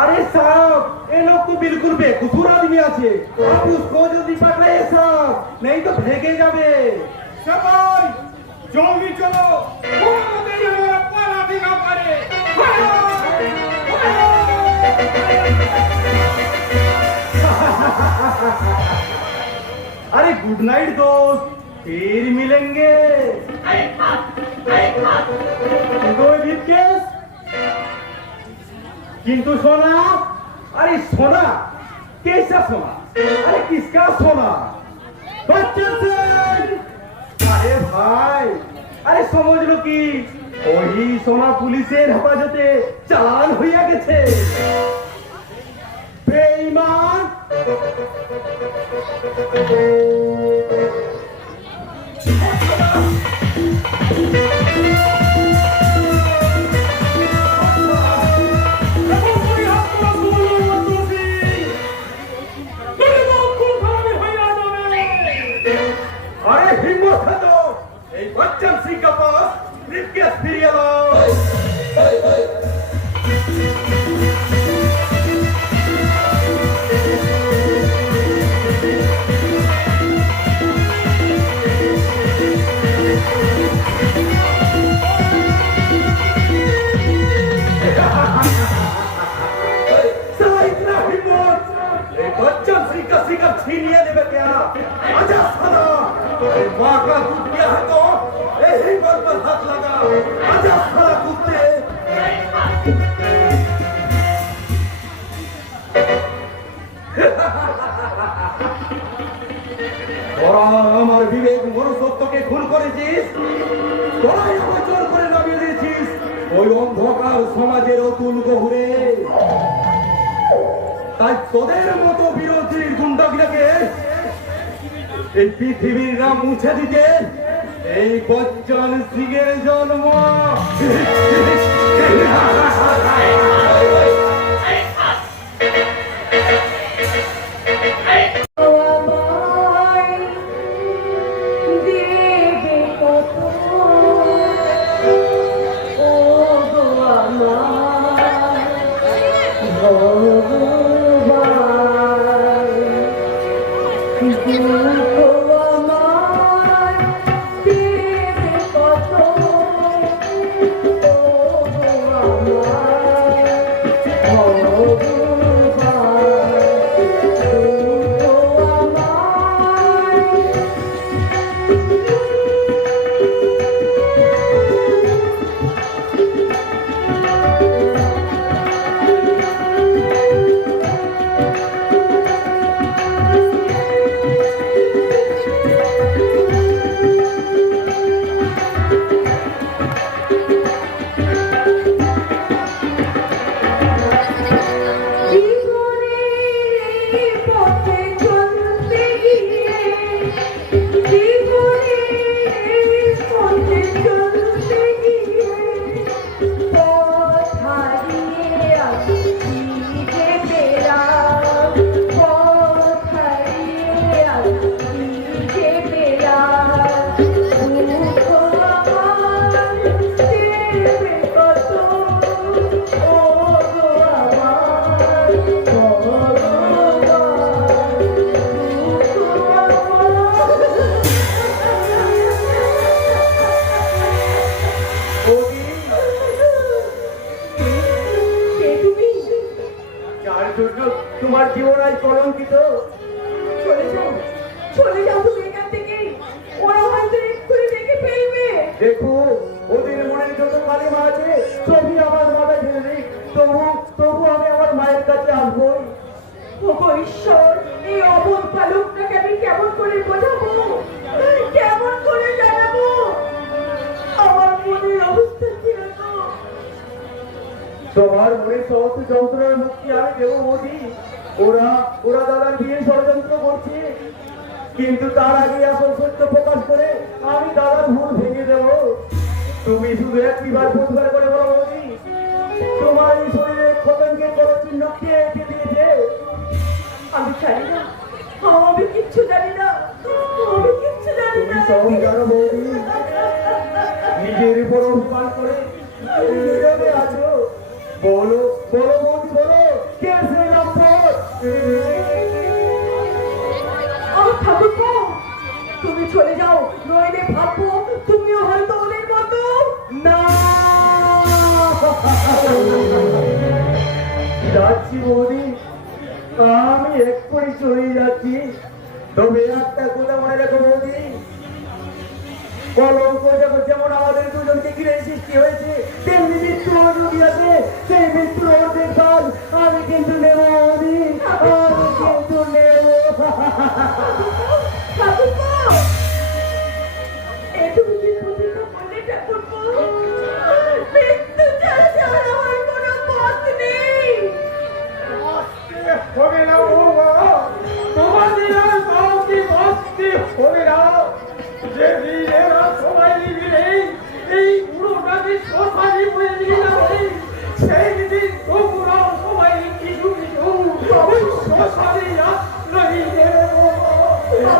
अरे साहब, ये लोग तो बिल्कुल बेकसूर आदमी आछे। आप उसको जल्दी पकड़िए साहब, नहीं तो भेगे जाबे। সবাই জলদি চলো, কোনো মতে যেন ওরা পালাতে না পারে। अरे गुड नाइट दोस्त, फिर मिलेंगे। কিন্তু সোনা, আরে সোনা कैसा सोना? अरे किसका सोना? बच्चन सिंह! अरे भाई, अरे समझ लो कि ওই সোনা পুলিশের হেফাজতে চালান হইয়া গেছে। বেঈমান! এখন তুমি হাত তোলা শুরু মন্ত্রী মেরে দাও খুন খারাপি হইয়া যাবে अरे हिम्मत है तो এই বচ্চন সিং का पास ब्रीफकेस ফিরিয়ে দাও। साला इतना हिम्मत এই बच्चन सिंह का सिगर छीनिए लेवे क्या? आजा साला, अरे माँ का दूध दिया है तो यही बात पर हाथ लगा। आजा साला कुत्ते। তোরা আমার বিবেক মনুষ্যত্বকে খুন করেছিস, তোরাই আমার জোর করে নামিয়ে দিয়েছিস ওই অন্ধকার সমাজের অতুল গহরে। তাই তোদের মতো বিরোধী গুন্ডাগুলোকে এই পৃথিবীর নাম মুছে দিতে এই বচ্চন সিংয়ের জন্ম। আমায় দেবে কত ও গো আমার ভগবান দুঃখ আমার দেবে কত ও গো আমার তোমার জীবন আজ কলঙ্কিত। চলে যাও তুমি এখান থেকে, ওরা হয়তো এক্ষুনি দেখে ফেলবে। দেখো ওদের মনের যত কালিমা আছে সবই আমার মাথায় ফেলে দিই, তবু আমি আমার মায়ের কাছে আসবো। ওগো ঈশ্বর, এই অবোধ বালকটাকে আমি কেমন করে বোঝাবো, কেমন করে জানাবো আমার মনের অবস্থা কিরকম? তোমার মনের সমস্ত যন্ত্রণার মুক্তি আমি দেবো মোদি। ওরা দাদার বিয়ে ষড়যন্ত্র করছে, কিন্তু তার আগে আসল সত্য প্রকাশ করে আমি দাদার ভুল ভেঙে দেবো। তুমি শুধু একটিবার বুধবার করে বলো মোদি, তোমার এই শরীরে খতনকে বড় চিহ্ন কে এঁকে দিয়েছে? আমি জানি না, আমি কিচ্ছু জানি না, আমি কিচ্ছু জানি তুমি না। সব জানো বৌদি, নিজের উপর অভিমান করে নীরবে আছো। বলো বলো বৌদি বলো, কে সে রামপদ? আমার ঠাকুরপো, তুমি চলে যাও, নইলে ভাববো তুমিও হয়তো ওদের মতো। না, যাচ্ছি বৌদি, আমি এক্ষুনি চলে যাচ্ছি। তবে একটা কথা মনে রেখো বৌদি, কলঙ্ক যেমন আমাদের দুজনকে ঘিরে সৃষ্টি হয়েছে, তেমনি মৃত্যু যদি আছে, সেই মৃত্যুর অর্ধেক কাজ আমি কিন্তু নেব বৌদি। যেদিন এরা সবাই মিলে এই বুড়োটাকে শ্মশানে বয়ে নিয়ে যাবে, সেই দিন তোমরা সবাই কিছু কিছু ওই শ্মশানে আশ্রয় নেবে গো।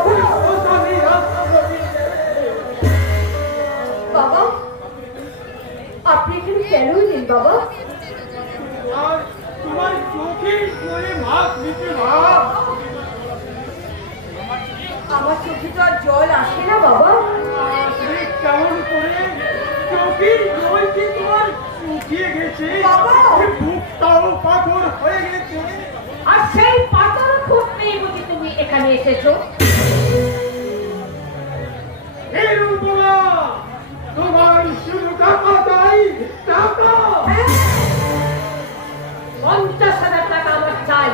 ওই শ্মশানে আশ্রয় নেবে। বাবা, আপনি এখানে কেন এলেন বাবা? আর তোমার চোখে জলে মাছ নিতে ভাব। আমার চোখে তো আর জল আসে না বাবা। আসলে কেমন করে চোখের জল কি তোমার শুকিয়ে গেছে, বাবা! বুকটাও পাথর হয়ে গেছে। আর সেই পাথর খুঁজতেই বুঝি তুমি এখানে এসেছো? এই রূপমা, তোমার শুধু টাকা চাই, টাকা। 50,000 টাকা আমার চাই।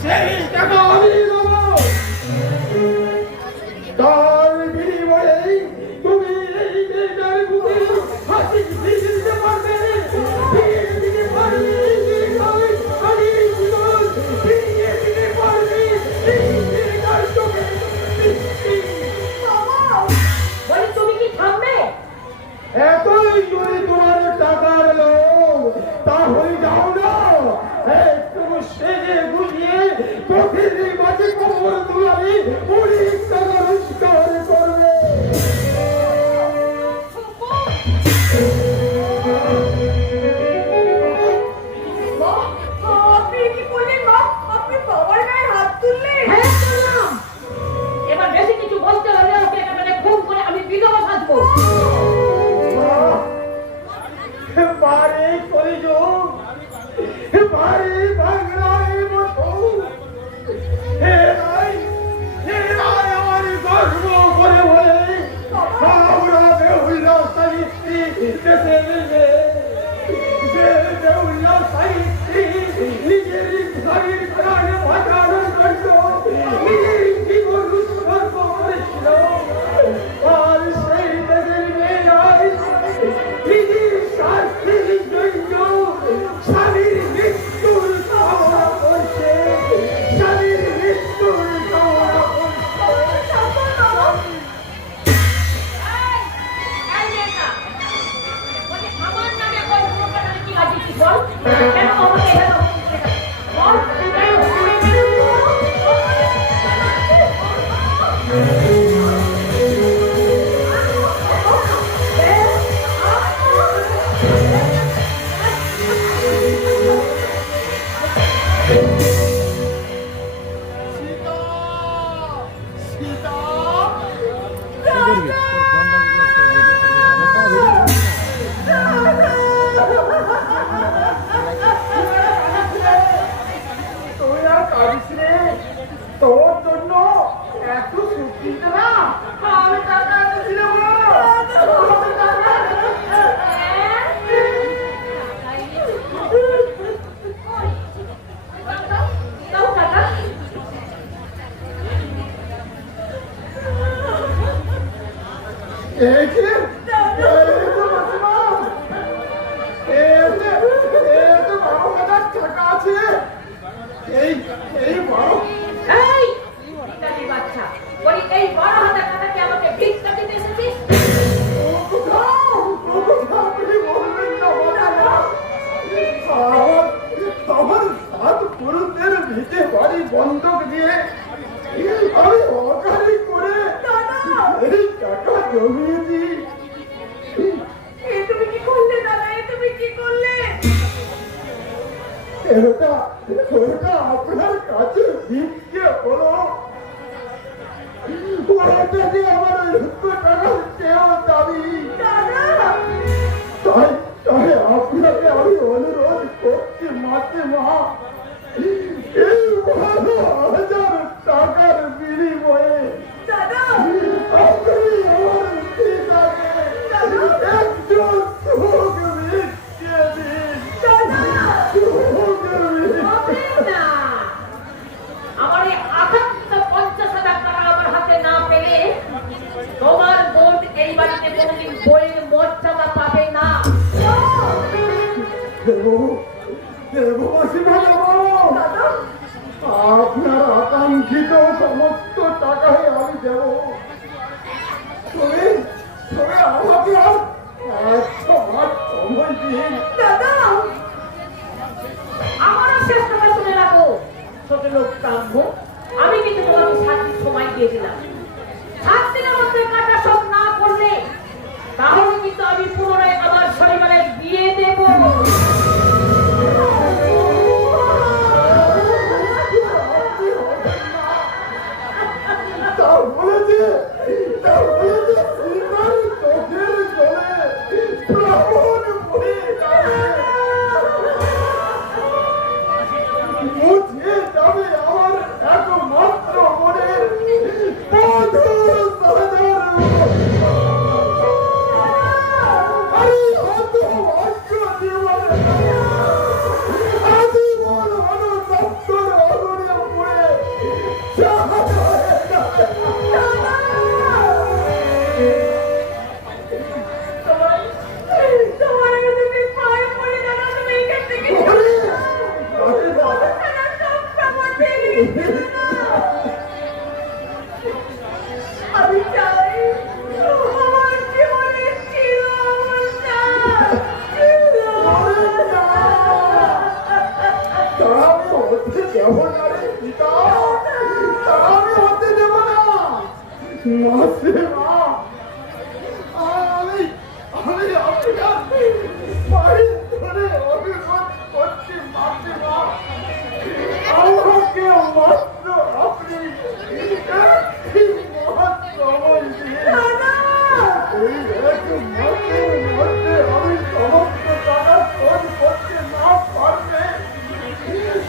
সেই টাকা আমি দেবো। তার বিনিময়ে তুমি এই মেয়েটার বুকে হাসি ফিরিয়ে দিতে পারবে, ফিরিয়ে দিতে পারবে এই মেয়েটার হারিয়ে জীবন, ফিরিয়ে দিতে পারবে এই মেয়েটার চোখে বৃষ্টি। বলি তুমি কি থামবে? এতই যদি তোমার টাকার লোভ, তাহলে যাও না, একটু সেজে বুঝিয়ে পথের মাঝে কবর তুলাবে, অনেক টাকা রোজগার করবে। মা, আপনি কি করলেন মা? আপনি বাবার গায়ে হাত তুললেন? হ্যাঁ করলাম। এবার বেশি কিছু বলতে হলে ওকে একেবারে খুন করে আমি বিধবা সাজবো। বারে কলিযুগ, বারে বাংলায় মতো, হে রাই আমার গর্ব করে বলে, আমরা বেহুলা সাহিত্যি দেশে মিলে, যে বেহুলা সাহিত্যি নিজের ঘরের প্রাণে বাঁচানোর জন্য নিজের জীবন উৎসর্গ করেছিল। আর সেই দেশের মেয়েরাই নিজের স্বার্থের জন্য স্বামীর মৃত্যুর কামনা করছে, স্বামীর মৃত্যুর কামনা করছে। এই মেয়েটা, বলি আমার নামে ওই প্রকারে কি লাগিয়েছিস বল? কেন আমাকে এভাবে বল? তুই আর কাঁদিস রে, তোর জন্য এত সুখীত না আমি টাকা এনেছিলাম না। দাও টাকা। এই যে, এই তো মাসিমা, এই তো 12,000 টাকা আছে। এই 12 এই ভিখারির বাচ্চা, বলি এই 12,000 টাকা কি আমাকে ভিক্ষা দিতে এসেছিস? আমার 7 পুরুষদের ভিটে বাড়ি বন্ধক দিয়ে আমি অকারি করে এই টাকা জমিয়েছি। এ তুমি কি করলে দাদা? এ তুমি কি করলে? ওটা আপনার কাছে ভিক্ষে হলো। ওটা যে আমার 1,00,000 টাকা চেয়েও দাবি। তাই আপনাকে আমি অনুরোধ করছি মাসিমা, এই 12,000 টাকার বিনিময়ে আপনি আমার পিতাকে একজন সুখ ভিক্ষে দিন। না, আমার এই আঘাতটা 50,000 টাকা আমার হাতে না পেলে তোমার বোন এই বাড়িতে কোনোদিন বইয়ের মর্যাদা পাবে না। আপনার আকাঙ্ক্ষিত সমস্ত টাকাই আমি দেব। ছোট লোক ব্রাহ্ম, আমি কিন্তু তোমাকে 7 দিন সময় দিয়ে দিলাম। 7 দিনের মধ্যে কাটা সব না করলে তাহলে কিন্তু আমি পুনরায় আমার পরিবারের বিয়ে দেব। তারপরে যে শ্রীমান চোখের জলে প্রাণ মরে যাবে, মুছে যাবে আমার একমাত্র মনের বধূ সহোদর। আরে অত ভাগ্য জীবনে আজীবন অনুতপ্তর অগণে পড়ে জাহাজ হয়ে যাবে। তোমার কাছে আমি পায়ে পড়ে জানো, তুমি এখান থেকে ওরে, চলে যাও। সব খবর পেয়ে গেছি না। আমি চাই আমার জীবনে ছিল ওরে না, তা আমি হতে দেব না রে পিতা, তা আমি হতে দেব না। মাসে মা, আমি আপনার বাড়ি ধরে অভিযোগ করছি মাসে মা, আমাকে মাত্র আপনি একটি মহৎ সময় দিয়ে এই এক মাসের মধ্যে আমি সমস্ত টাকা শোধ করতে না পারলে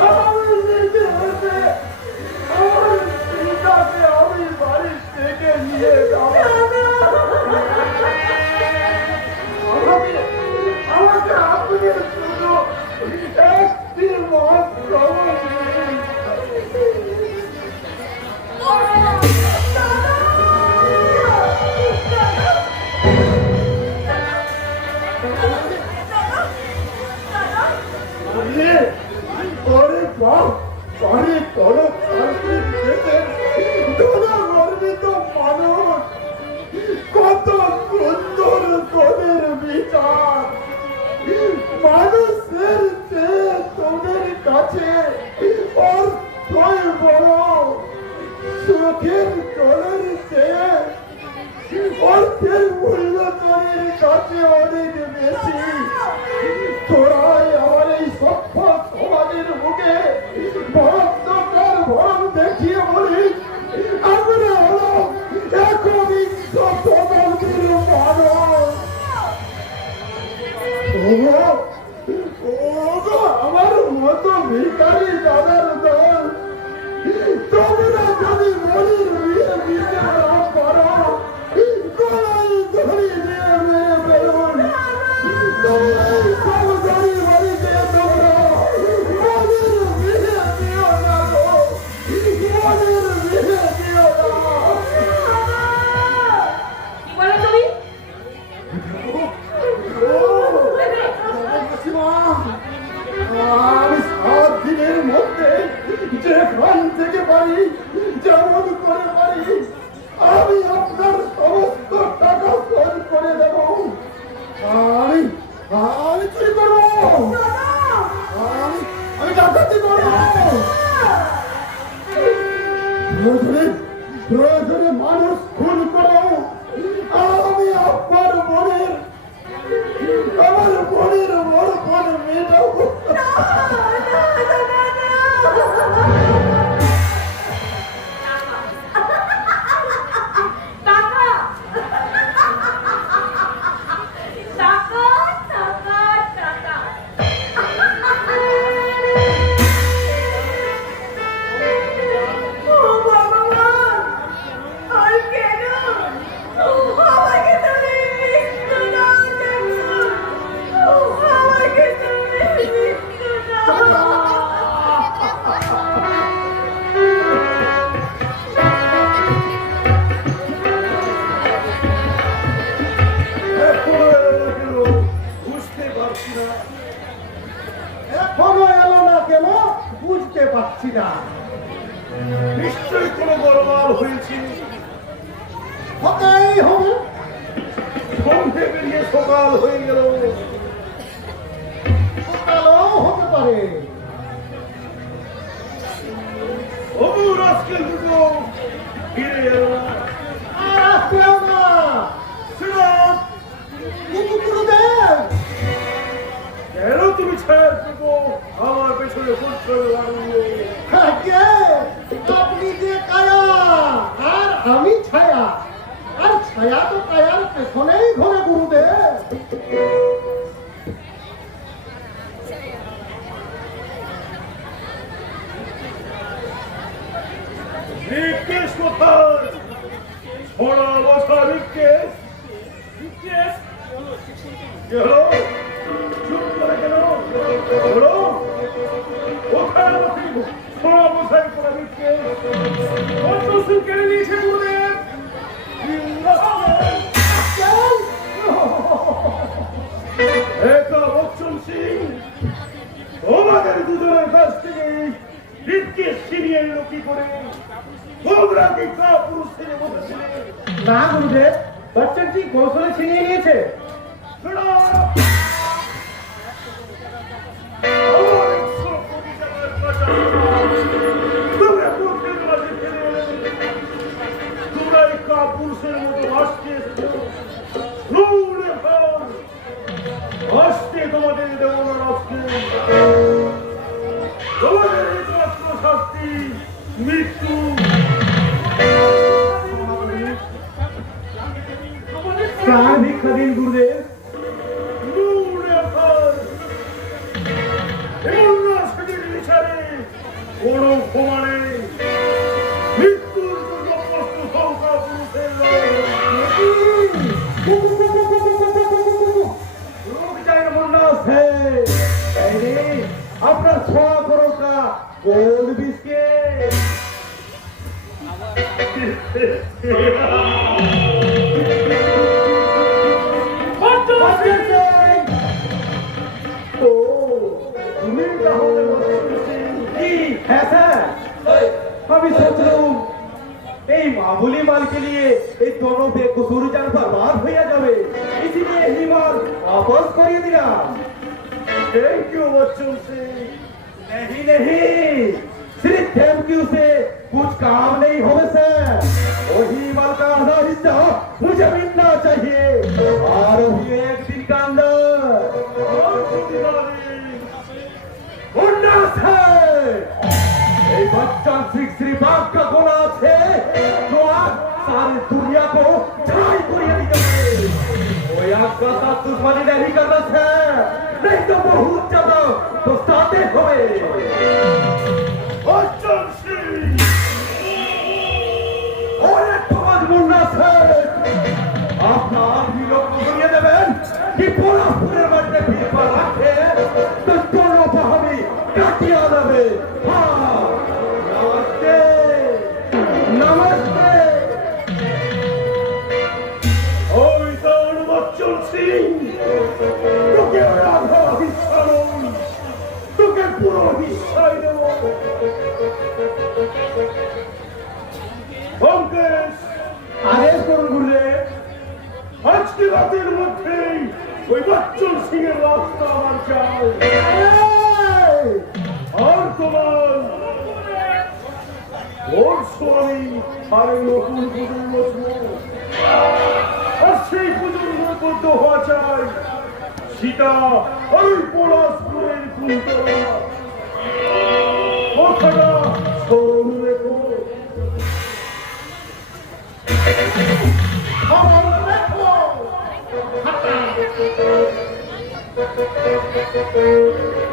আমি নিজে এসে আমার পিতাকে আমি বাড়ি থেকে নিয়ে যাব। আমাকে আপনি শুধু একটি মহৎ সময় দিন। ওরে বাপ, পারে তরফ সার্বিক দেশে ধরা গর্বিত মানুষ, কত সুন্দর তোদের বিচার। মানুষের চেয়ে তোদের কাছে অর্থই বড়, সুখের জলের চেয়ে অর্থের মূল্য তোদের কাছে অনেক বেশি। তোরাই আমার এই সভ্য সমাজের মুখে ভরদ্বার ভরণ দেখিয়ে বলিস আমরা হলো একবিংশ শতাব্দীর মানব। ওগো আমার মতো ভিখারি দাদার দল, তোমরা যদি মনির বিয়ে দিতে না পারো, গলায় ধরি দিয়ে মেরে বেরোন। তোমরা এই সহজারি বাড়িতে তোমরা মনির বিয়ে দিও না গো, মনির বিয়ে দিও না। কি বলো তুমি? আমি 7 দিনের মধ্যে যেখান থেকে পারি, যেমন করে পারি, আমি আপনার সমস্ত টাকা শোধ করে দেব। আমি চুরি করবো, আমি ডাকাতি করবো, প্রয়োজনে মানুষ খুন করো। আমি আপনার আমার মনের মরপন মেটাবো। এখনো এলো না কেন বুঝতে পারছি না। নিশ্চয়ই কোনো গোলমাল হয়েছে, হতেই হবে। সন্ধে বেরিয়ে সকাল হয়ে গেল, সকালও হতে পারে। আজকে দুটো ফিরে এলো না। আর আসতেও না। সিরাজ, কিন্তু গুরুদেব, কেন তুমি ছায়ার দেবো আমার পেছনে করছো লাগিয়ে? আগে আপনি যে কায়া আর আমি ছায়া, আর ছায়া তো কায়ার পেছনেই ঘোরে গুরুদেব। রিকেশ কোথায়? ছড়া বসা রিকেশ। রিকেশ কেন চুপ করে কেন বলো, কোথায় আমাকে ছড়া বসাই করে রিকেশ? কত সুখ কেড়ে নিয়েছে গুরুদেব। একা বচ্চন সিং তোমাদের দুজনের কাছ থেকে রিকেশ ছিনিয়ে এলো কি করে? তোমরা কি কাপুরুষ ছেলে বসেছিলে? না গুরুদেব, বচ্চন সিং কৌশলে ছিনিয়ে নিয়েছে। পুরুষের মতো আসতে তোমাদের দেব না আসতে। তোমাদের একমাত্র শাস্তি মৃত্যু। প্রাণ ভিক্ষা দিন গুরুদেব। কোনো ক্ষমা নেই। মৃত্যুর জন্য প্রস্তুত হও কাপুরুষের रुक जाए मुन्ना से। अपना 100 करोड़ का गोल्ड बिस्किट। बच्चन सिंह, तो तुम्हें क्या हो गया बच्चन सिंह? जी ऐसा अभी सोच रहा हूँ এই মামুলি মাল के लिए এই दोनों बेकसूर जान बर्बाद हो जावे, इसीलिए ही माल वापस करिए दिलाम। थैंक यू बच्चों से। नहीं नहीं, सिर्फ थैंक यू से कुछ काम नहीं होगा सर। वही माल का आधा हिस्सा मुझे मिलना चाहिए, और अभी एक दिन का अंदर। मुन्ना सर, এই बच्चन सिंह श्री बाग का गोला है जो आज सारी दुनिया को छाई करिए दीजिए। कोई आपका साथ दुश्मनी नहीं करना है, नहीं तो बहुत ज्यादा दोस्ताते हुए। बच्चन सिंह और एक बात मुन्ना सर, आपका आदमी लोग को सुनिए देवेन कि पूरा पूरे मरने फिर पर रखे तो दोनों को हमें काटिया देवे। हाँ, नमस्ते नमस्ते। ওই তোর বচ্চন সিং, তোকে আধা হিস্সা নই, তোকে পুরো হিস্সাই দেব। অঙ্কেশ, आदेश करुन गुरुदेव। আজকে রাতের মধ্যেই ওই বচ্চন সিং এর রাস্তা আমার চাই। আর তোমার ওর স্বামী আর এই নতুন প্রজন্ম আর সেই প্রজন্মবদ্ধ হওয়া চাই সীতা আর ওই পলাশপুরের কুন্তলা। কথাটা স্মরণ রেখো। খবর রাখো।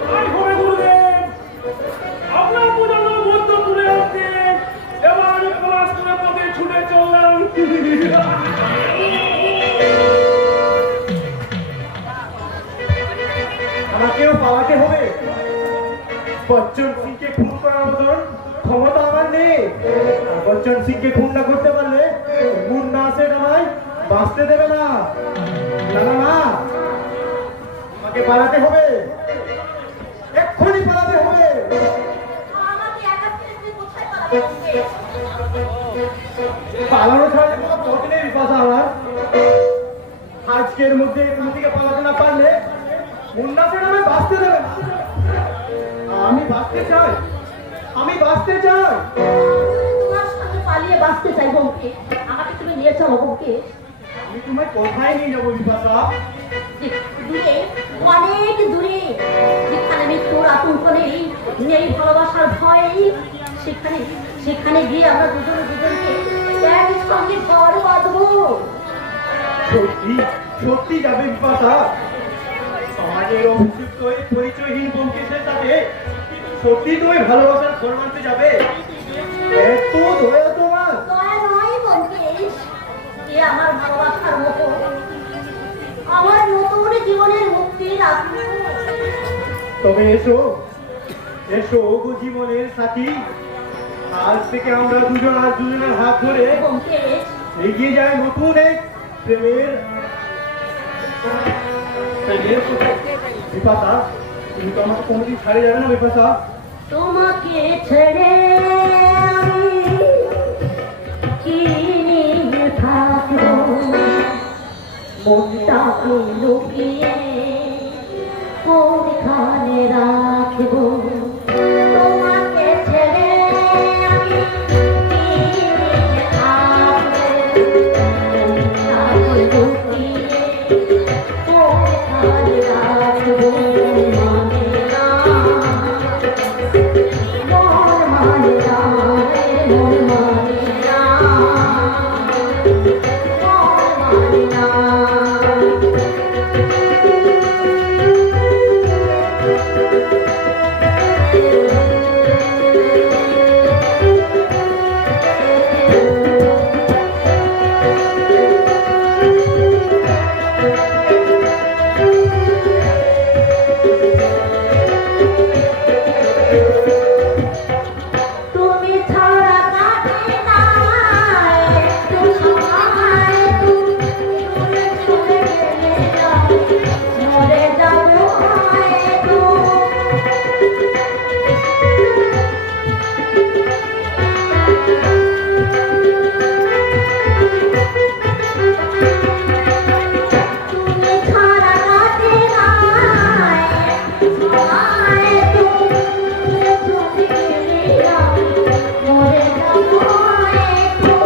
তাই হবে গুরুদেব, আপনার প্রজন্ম মধ্য তুলে আসতে এবার আমি পলাশপুরের পথে ছুটে চললাম। আমাকেও পালাতে হবে। বচ্চন সিংকে খুন করার মতন ক্ষমতা আমার নেই। আর বচ্চন সিংকে খুন না করতে পারলে মুন্না সেট আমায় বাঁচতে দেবে না। না না না, আমাকে পালাতে হবে, এক্ষুনি পালাতে হবে। আমাকে একা ছেড়ে তুই কোথায় পালাবি? পালানো ছাড়া কোনো পথ নেই বিপাশা আমার। আজকের মধ্যে এখান থেকে পালাতে না পারলে মুন্না সেট আমায় বাঁচতে দেবে না। আমি বাঁচতে চাই, আমি বাঁচতে চাই। আসতে চাই বোনকে, আমাকে তুমি নিয়ে চলো বোনকে। আমি তোমায় কোথায় নিয়ে যাবো বিপাশা? দূরে, অনেক দূরে, যেখানে মৃত্যুর আতঙ্ক নেই, নেই ভালোবাসার ভয়, সেখানে সেখানে গিয়ে আমরা দুজনে দুজনকে একসঙ্গে ঘর বাঁধবো। সত্যি সত্যি যাবে বিপাশা? সমাজের অভিযুক্ত হয়ে পরিচয়হীন ব্যোমকেশের সাথে সত্যি তুমি ভালোবাসার ঘর মানতে যাবে? এত দয়া তোমার? দয়া নয় ব্যোমকেশ, এ আমার ভালোবাসার মতো, আমার নতুন জীবনের মুক্তির আত্মা। তবে এসো এসো গো জীবনের সাথী, আজ থেকে আমরা দুজন আর দুজনের হাত ধরে ব্যোমকেশ, এগিয়ে যায় নতুন এক প্রেমের প্রেমের পথে। বিপাশা, তুমি তো আমাকে কোনোদিন ছাড়ে যাবে না বিপাশা? তোমাকে ছেড়ে আমি কি নিয়ে থাকবো, মনটাকে লুকিয়ে কোনখানে রাখবো। তোমাকে ছেড়ে আমি কি নিয়ে থাকবো, মনটাকে লুকিয়ে কোনখানে রাখবো। মানে না, মন মানে না, মন মানে না, মন মানে না। তুমি ছাড়া কাটে না একটু সময়, তুমি চলে গেলে মরে যাবো হয়তো। তুমি ছাড়া কাটে না একটু সময়, তুমি চলে গেলে মরে যাবো হয়তো।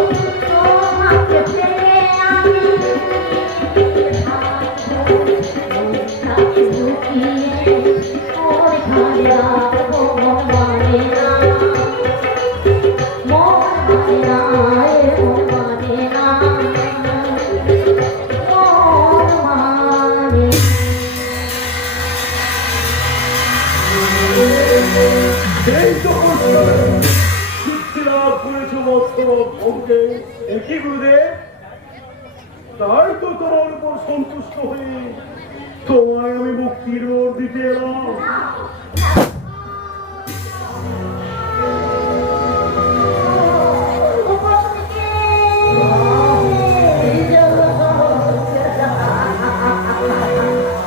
তোমাকে পেয়ে আমি মনটাকে লুকিয়ে কোনখানে রাখবো। মন মানে না, মন মানে না, মন মানে না, মন মানে। এই তো সিদ্ধি লাভ করেছো মস্তক ভঙ্গে। একই গুরুদেব, তাই তো তোমার উপর সন্তুষ্ট হয়ে তোমায় আমি মুক্তির মোড় দিতে এলাম।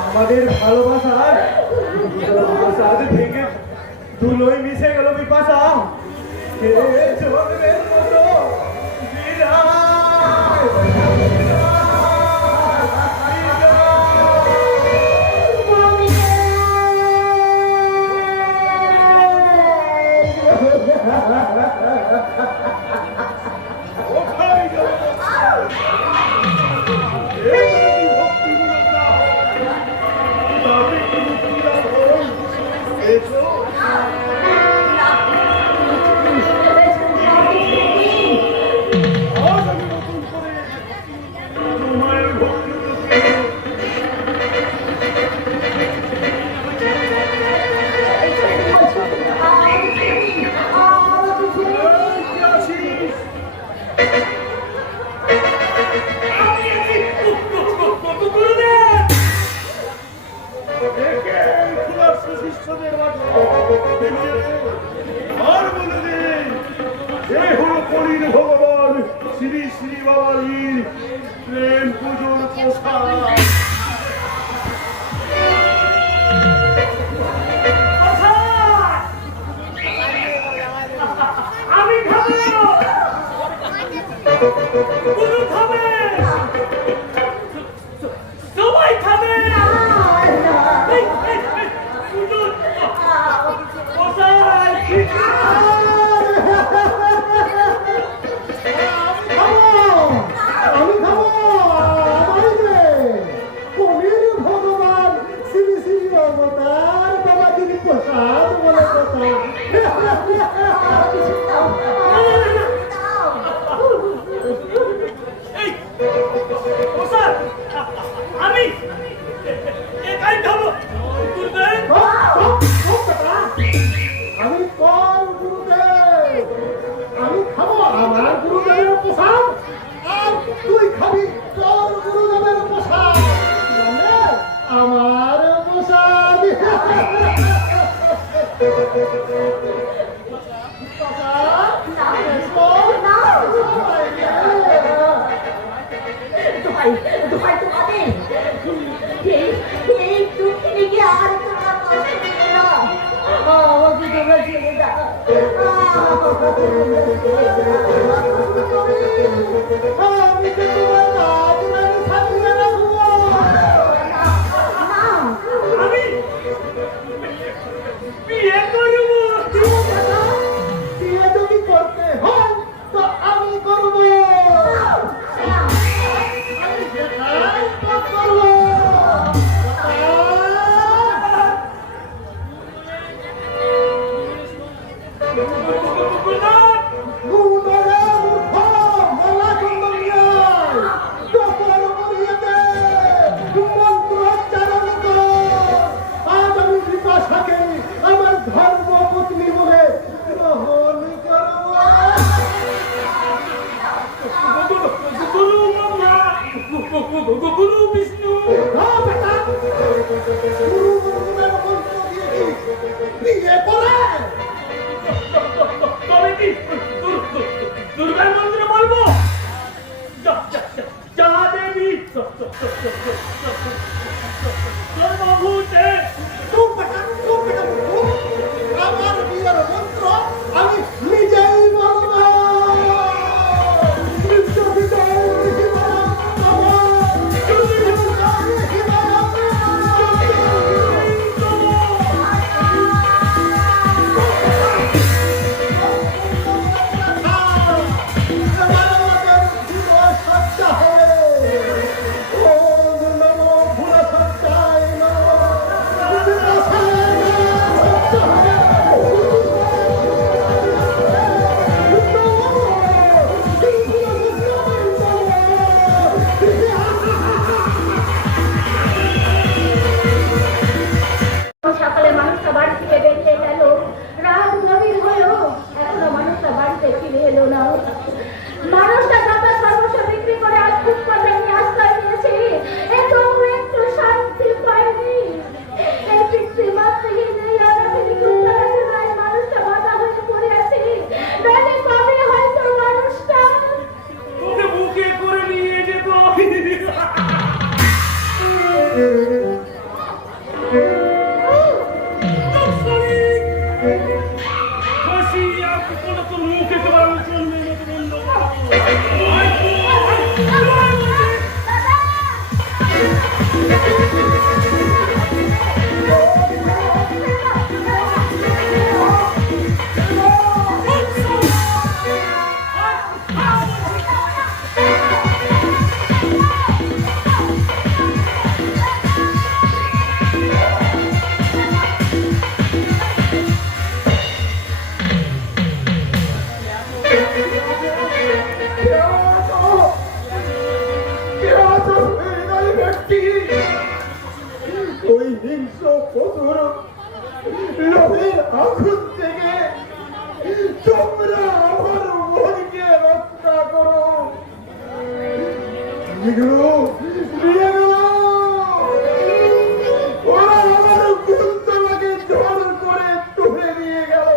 আমাদের ভালোবাসার সাথে ভেঙে ধুলোয় মিশে গেল বিপাশা। হে জন্মের মতো বিদায়। কোথায় গেল? এই ভক্তিমূলক কাজ। তবে কি মুক্তি লাভ হল? এসো। আজ আমি নতুন করে তোমার ভক্তিমূলক আছিস। দেখেন খুলার শিষ্যদের মাঝে আর বলে দিন, এ হলো কলির ভগবান শ্রী শ্রী বাবাজির প্রেম পুজোর প্রসাদ। আমি খাবো, পুজো খাবে, সবাই খাবে। এই, পুজো মশাই, আমার গুরুদেবের প্রসাদ আর তুই খাবি তোর গুরুদেবের প্রসাদ মানে আমার প্রসাদ দোহাই দোহাই তোমাদের এই দুঃখিনী কি আর তোমরা কষ্ট দিবে না আমাকে তোমরা ছেড়ে দাও আমি তো তোমার রাজরানী সাজিয়ে রাখবো আমি বিয়ে করবো বিয়ে যদি করতে হয় তো আমি করবো আমি যেটাই তো করবো গুণরে মূর্খ মোলা চন্দনিয়ায় টপর মরিয়েতে মন্ত্রোচ্চারণ কর আজ আমি বিপাশাকে আমার ধর্মপত্নী বলে গ্রহণ করবো গুরু বিষ্ণু হ্যাঁ বেটা গুরু গুরুদের মন্ত্র দিয়েছিস বিয়ে করে তবে কি দুর্গার মন্দিরে বলবো যা দেবী সর্বভূতে চুপ বেটা আমার বিয়ের মন্ত্র আমি নিজেই বলবো সকালে মানুষটা বাড়ি থেকে বেরিয়ে গেল রাত গভীর হলো এখনো মানুষটা বাড়িতে ফিরে এলো না মানুষটা টাকা সর্বস্ব বিক্রি করে আজ ফুটপাতে নিয়ে আশ্রয় নিয়েছে একটু শান্তি পায়নি এই পিতৃমাতৃহীন এই অনাথিনীকে উদ্ধারের রায় মানুষটা বাধা হয়ে পড়ে আছে নইলে কবে হয়তো মানুষটা তোকে বুকে করে নিয়ে যেত হাসি আর কোনো তোর মুখে তোমার উচ্চারণ নেই বন্ধ ওই হিংস্র পশুর লোভের আগুন থেকে তোমরা আমার মনকে রক্ষা করো ওরা আমার কুন্তলাকে জোর করে তুলে নিয়ে গেল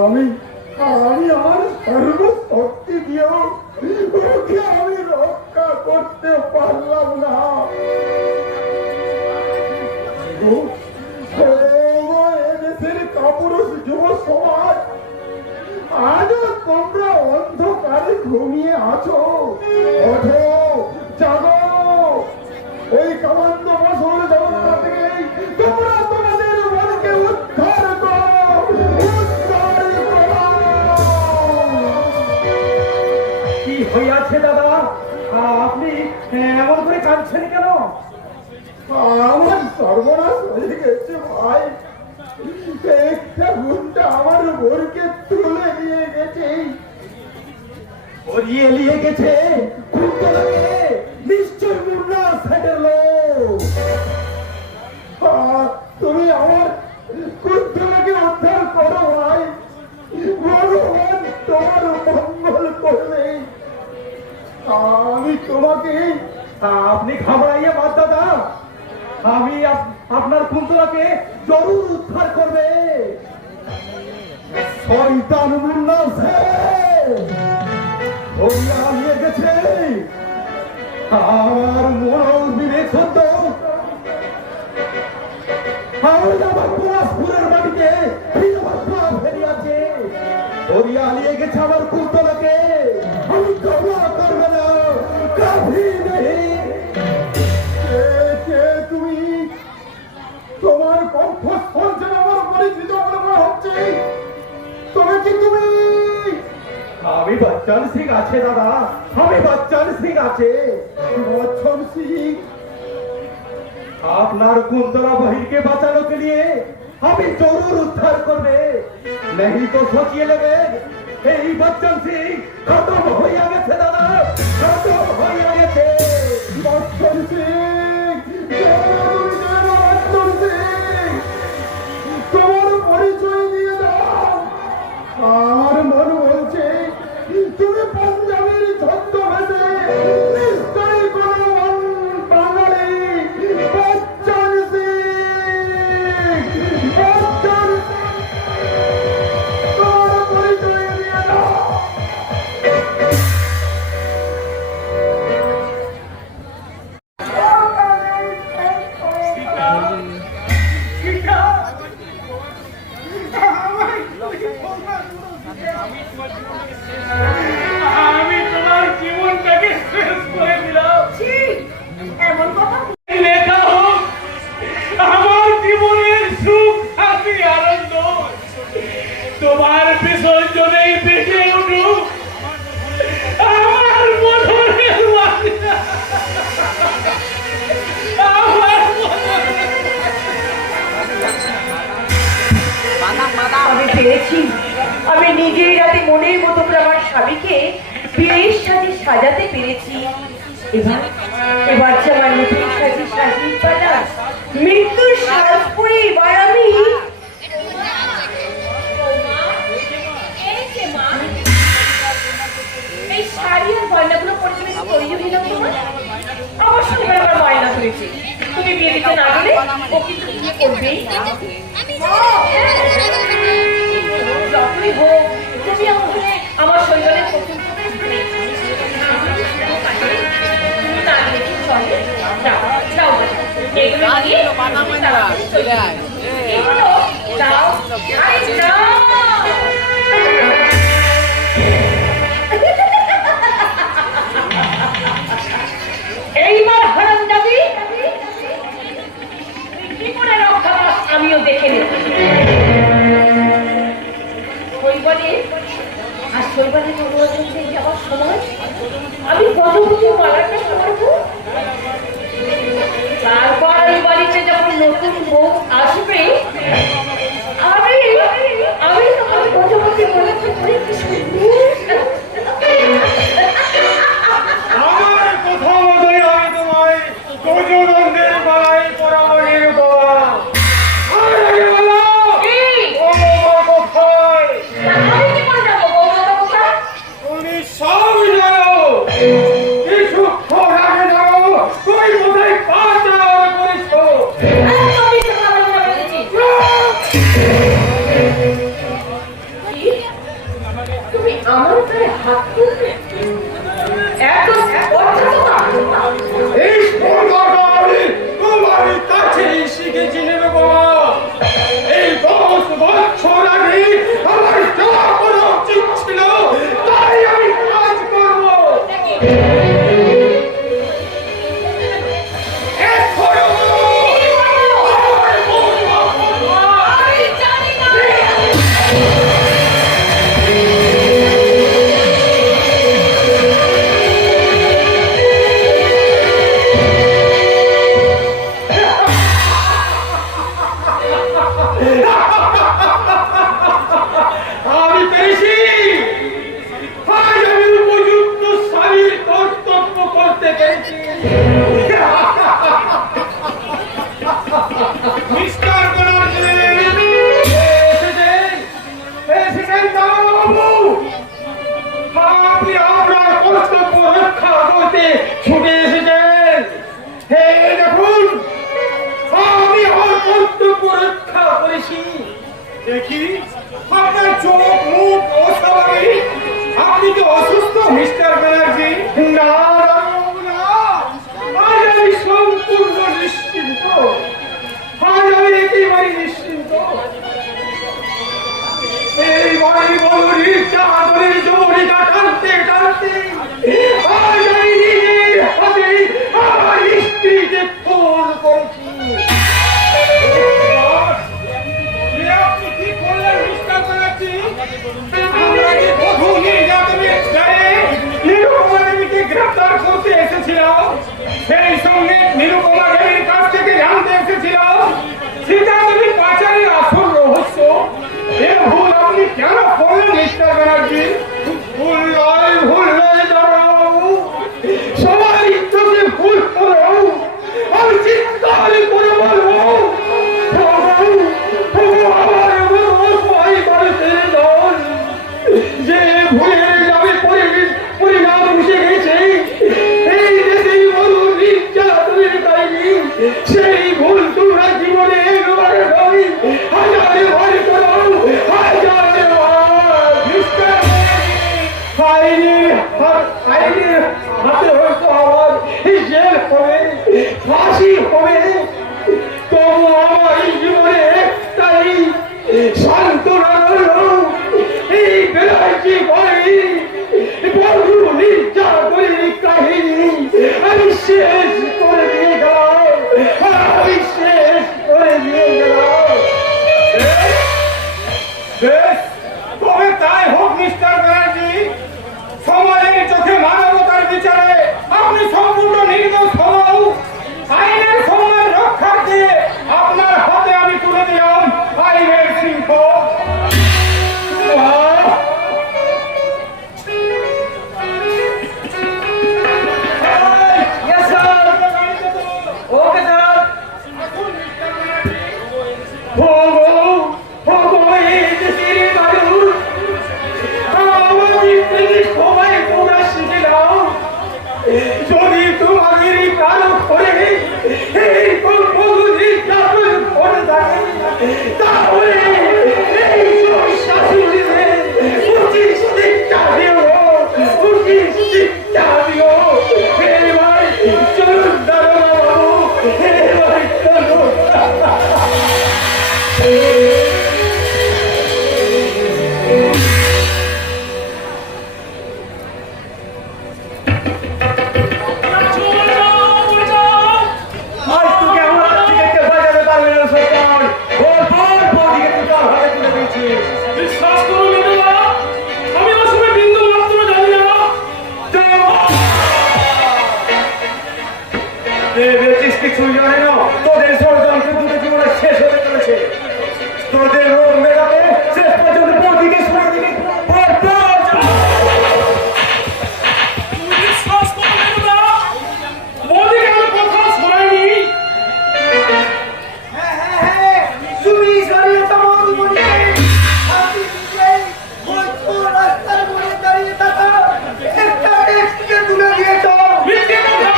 আমি আমার সর্বশক্তি দিয়েও ওকে আমি রক্ষা করতে পারলাম না এদেশের কাপুরুষ যুব সমাজ আজও তোমরা অন্ধকারে ঘুমিয়ে আছো ওঠো জাগো ওই কামান্দ বছর জগন্নাথ থেকে তোমরা তোমাদের মনকে উদ্ধার করো কি হইয়াছে দাদা আপনি এমন করে কাঁদছেন কেন আমার সর্বনাশ হয়ে গেছে ভাই একটা গুন্ডা আমার বোরকে তুলে নিয়ে গেছে ওরিয়ে নিয়ে গেছে কুন্তলাকে নিশ্চয় মুন্নার সাইডের লোক তুমি আমার কুন্তলাকে উদ্ধার করো ভাই তোমাকে আপনি ঘাবড়াইয়ে বাদ দাদা, আমি আপনার কুন্তলাকে জরুর উদ্ধার করবে। শয়তান মুন্না ধরিয়া নিয়ে গেছে আমার মনোর বিবেক সত্য। আমার পলাশপুরের মাটিতে ফেরিয়াছে, ধরিয়া নিয়ে গেছে আমার কুন্তলাকে। আমি ক্ষমা করবে না, কাভি নেই। কে তুমি? তোমার কণ্ঠস্বর যেন আমার পরিচিত মনে হচ্ছে। তুমি কি তুমি? আমি বচ্চন সিং আছে দাদা, আমি বচ্চন সিং আছে। বচ্চন সিং? আপনার কুন্তলা বহিরকে বাঁচানো के लिए আমি জরুর উদ্ধার করবে, नहीं तो सोचिए लेবে এই বচ্চন সিং খতম হইয়া গেছে দাদা, খতম হইয়া গেছে। বচ্চন সিং, বচ্চন সিং, তোমার পরিচয় দিয়ে দাও। আমার মন বলছে তুমি পাঞ্জাবের ছদ্মবেশে নিশ্চয়ই কোনো বাঙালি। বচ্চন সিং, বচ্চন সিং, তোমার পরিচয় দিয়ে দাও। আমি তোমার জীবনটাকে শেষ করে দিলাম। এমন কথা লেখা হোক আমার জীবনের সুখ শান্তি আনন্দ তোমার বিসর্জনেই বেঁচে উঠুক আমার মধুরের বাসনা। আমার আমি পেরেছি, আমি নিজেই রাতে মনের মতো করে আমার স্বামীকে বিয়ের সাজে সাজাতে পেরেছি। এবার এবার যে আমার নতুন সাজে সাজিয়ে পালা, মৃত্যুর শ্বাস পড়ে এবার আমি এই শাড়ি আর গয়নাগুলো পরে বেশি প্রয়োজন হলো তোমার। অবশ্যই এবার আমার গয়না ধরেছি, তুমি বিয়ে দিতে না গেলে ও কিন্তু বিয়ে করবেই না। যতই হোক তুমি আমাকে আমার শরীরের প্রথম তুমি না গেলে কি চলে? যাও যাও, এগুলো নিয়ে এগুলো যাও, আরে যাও। এইবার হারাম যাবি কি করে রক্ষা পাস আমিও দেখে নেব। শৈবালে আর শৈবালে মনোরঞ্জনে যাওয়ার সময় আমি গজপতি মালাটা পরবো, তারপর ওই বাড়িতে যখন নতুন বউ আসবে আমি আমি তখন গজপতি মালাটা পরে কি সুন্দর আমার কথা মতোই আমি তোমায় গজনন্দের গলায় পরাবো রে বাবা। আর আগে বলো, ও বাবা কোথায়? আমি কি করে যাবো বৌমাটা কোথায়? তুমি সব জানো, কিছুক্ষণ আগে জানো তুমি কোথায় পাচার করেছো। একদম মিথ্যে কথা বলতে বলেছি। কি? তুমি আমার উপরে হাত তুলবে? একদম অর্থকতা। এই স্পর্ধা আমি তোমার কাছেই শিখেছি রে বাবা। এই 10 বছর আগে আমার যা করা উচিত ছিল তাই আমি কাজ করবো। এখনো আমার বৌমা বৌমা। আমি জানি না। টানতে টানতে আজ আমি নিজের হাতে আমার স্ত্রীকে খুন করেছি। আপনি কি করলেন মিস্টার ব্যানার্জি? আমরা কি বধূ নির্যাতনের দায়ে নিরুপমা দেবীকে গ্রেফতার করতে এসেছিলাম, সেই সঙ্গে নিরুপমা দেবীর কাছ থেকে জানতে এসেছিলাম সীতা দেবী পাচারের আসল রহস্য। এ ভুল আপনি কেন করলেন মিস্টার ব্যানার্জি? ভুল নয় দাঁড়াও, সবাই চোখে ভুল করো, আমি চিৎকার করে বলবো আমার এমন অসহায় মানুষের দল যে ভুলের আমি পরিণাম বুঝে গেছে এই দেশেই মধু নির্যাতনের কাহিনী, সেই ভুল তোমরা জীবনে একবার নয় হাজারে বার করো, হাজারে বার। আইনের হাতে হয়তো আমার জেল হবে, ফাঁসি হবে, তবু আমার জীবনে একটাই সান্ত্বনা রইল, এই বেলায় বাড়ি বধূ নির্যাতনের কাহিনী আমি শেষ করে দিয়ে গেলাম, আমি শেষ করে দিয়ে গেলাম। বেশ, তবে তাই হোক মিস্টার ব্যানার্জি। সমাজের চোখে মানবতার বিচারে আপনি সম্পূর্ণ নির্দোষ হলেও আইনের সম্মান রক্ষার্থে আপনার হাতে আমি তুলে দিলাম আইনের সিংহ। Yes, sir. Okay, sir. যদি তোমাদের কারো করে এই করে থাকে তাহলে এই শাশুড়িদের উচিত শিক্ষা দিও, উচিত শিক্ষা দিও। এবার চলুন দারোগা বাবু, এবার চলুন। আজ তোকে আমার হাত থেকে কেউ বাঁচাতে পারবে না সরকার। ওর বউদিকে তুই তার হাতে তুলে দিয়েছিস। বিশ্বাস করুন বিন্দুরা, আমি আসলে বিন্দু মাত্র জানি না। কিছুই জানে না, তোদের ষড়যন্ত্র দুটো জীবনে শেষ হতে চলেছে। তোদের রোগ মেলাতে শেষ পর্যন্ত বউদিকে শুনে দিবি। তুমি বিশ্বাস করো বিন্দুরা, মোদিকে আমি কথা শোনাইনি। তুমি স্বাধীনতা মধুমণিকে আপনি নিজেই বৈধ রাস্তার মোড়ে দাঁড়িয়ে থাকা একটা টেক্সটকে তুলে দিয়েছ। মিথ্যে কথা।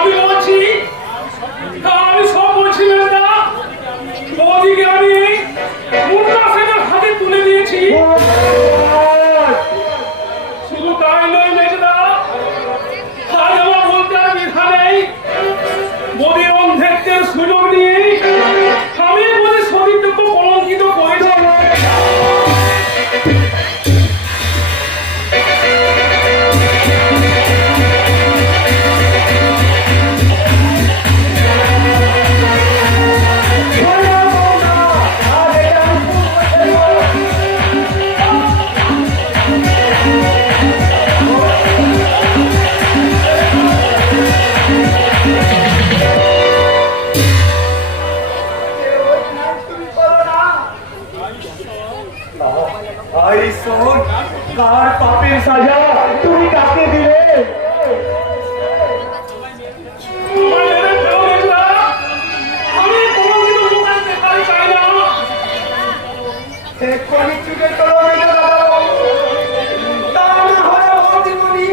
আমি বলছি, আমি সব বলছি না, মোদিকে আমি মুন্না সেনের হাতে তুলে দিয়েছি। শুধু তাই নয় মেজদা, আজ আমার বলতে আর দ্বিধা নেই। মোদির অন্ধেত্বের সুযোগ নিয়ে আমি মোদির সতীত্বকে কলঙ্কিত করেছি। তুমি করো না। আই শোন, কার পাপের সাজা তুমি কাকে দিলে? আমার মেরে ফেলো মেজদা, আমি কলঙ্কিত মুখ আর দেখাতে চাই না। এক্ষুনি ছুটে চলো মেজো দাদাবাবু, তা না হলে মধুমণি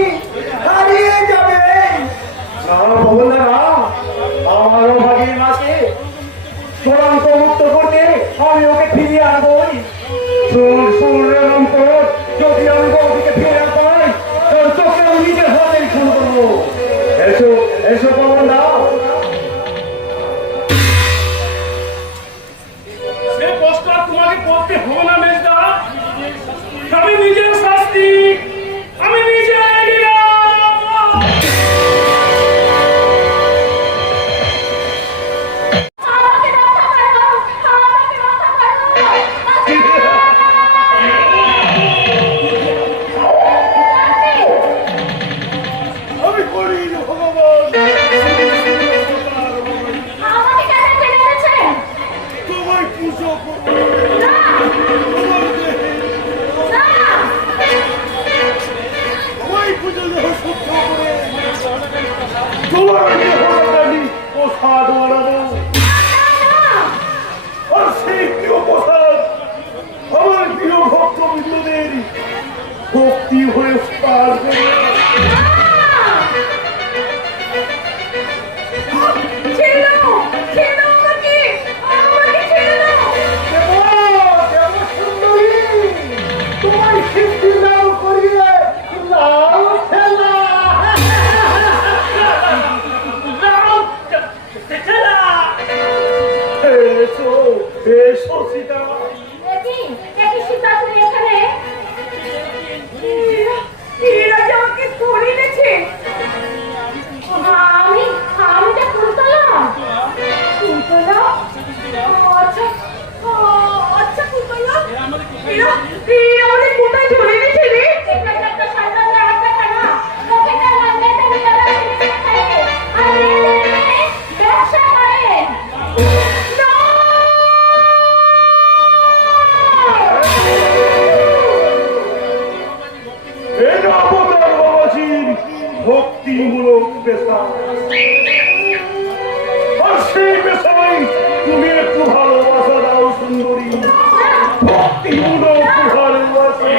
হারিয়ে যাবে। আমারও ভাগের মাকে চূড়ান্ত মুক্ত করতে আমি ওকে ফিরিয়ে আনবই। যদি আমি বউদিকে ফিরে পাই তোর চোখে আমি নিজের হাতে খুন করবো। ভক্তি হয়ে পার করে। ছেড়ে দাও, ছেড়ে দাও আমাকে, আমাকে ছেড়ে দাও। দেব সুন্দরী, তোমায় সিদ্ধি নাও করিয়ে লাল খেলা। এসো এসো সীতা। একই সীতা তুমি এখানে? এরা যে আমাকে ধরে এনেছে। আমি যা কুন্তলা। কুন্তলা? আচ্ছা, আচ্ছা কুন্তলা। এরা আমাদের কোথায় ধরে এনেছে রে? একটা শয়তানরা একটা খানা। ওকে না লাগলে তুমি তারা ছেড়ে খাইবে। আর ব্যবসা করে। না! এটা অবতার বাবাজির ভক্তিমূলক পেশা। আর সেই পেশায় তুমি একটু ভালোবাসা দাও সুন্দরী, ভক্তিমূলক ভালোবাসা।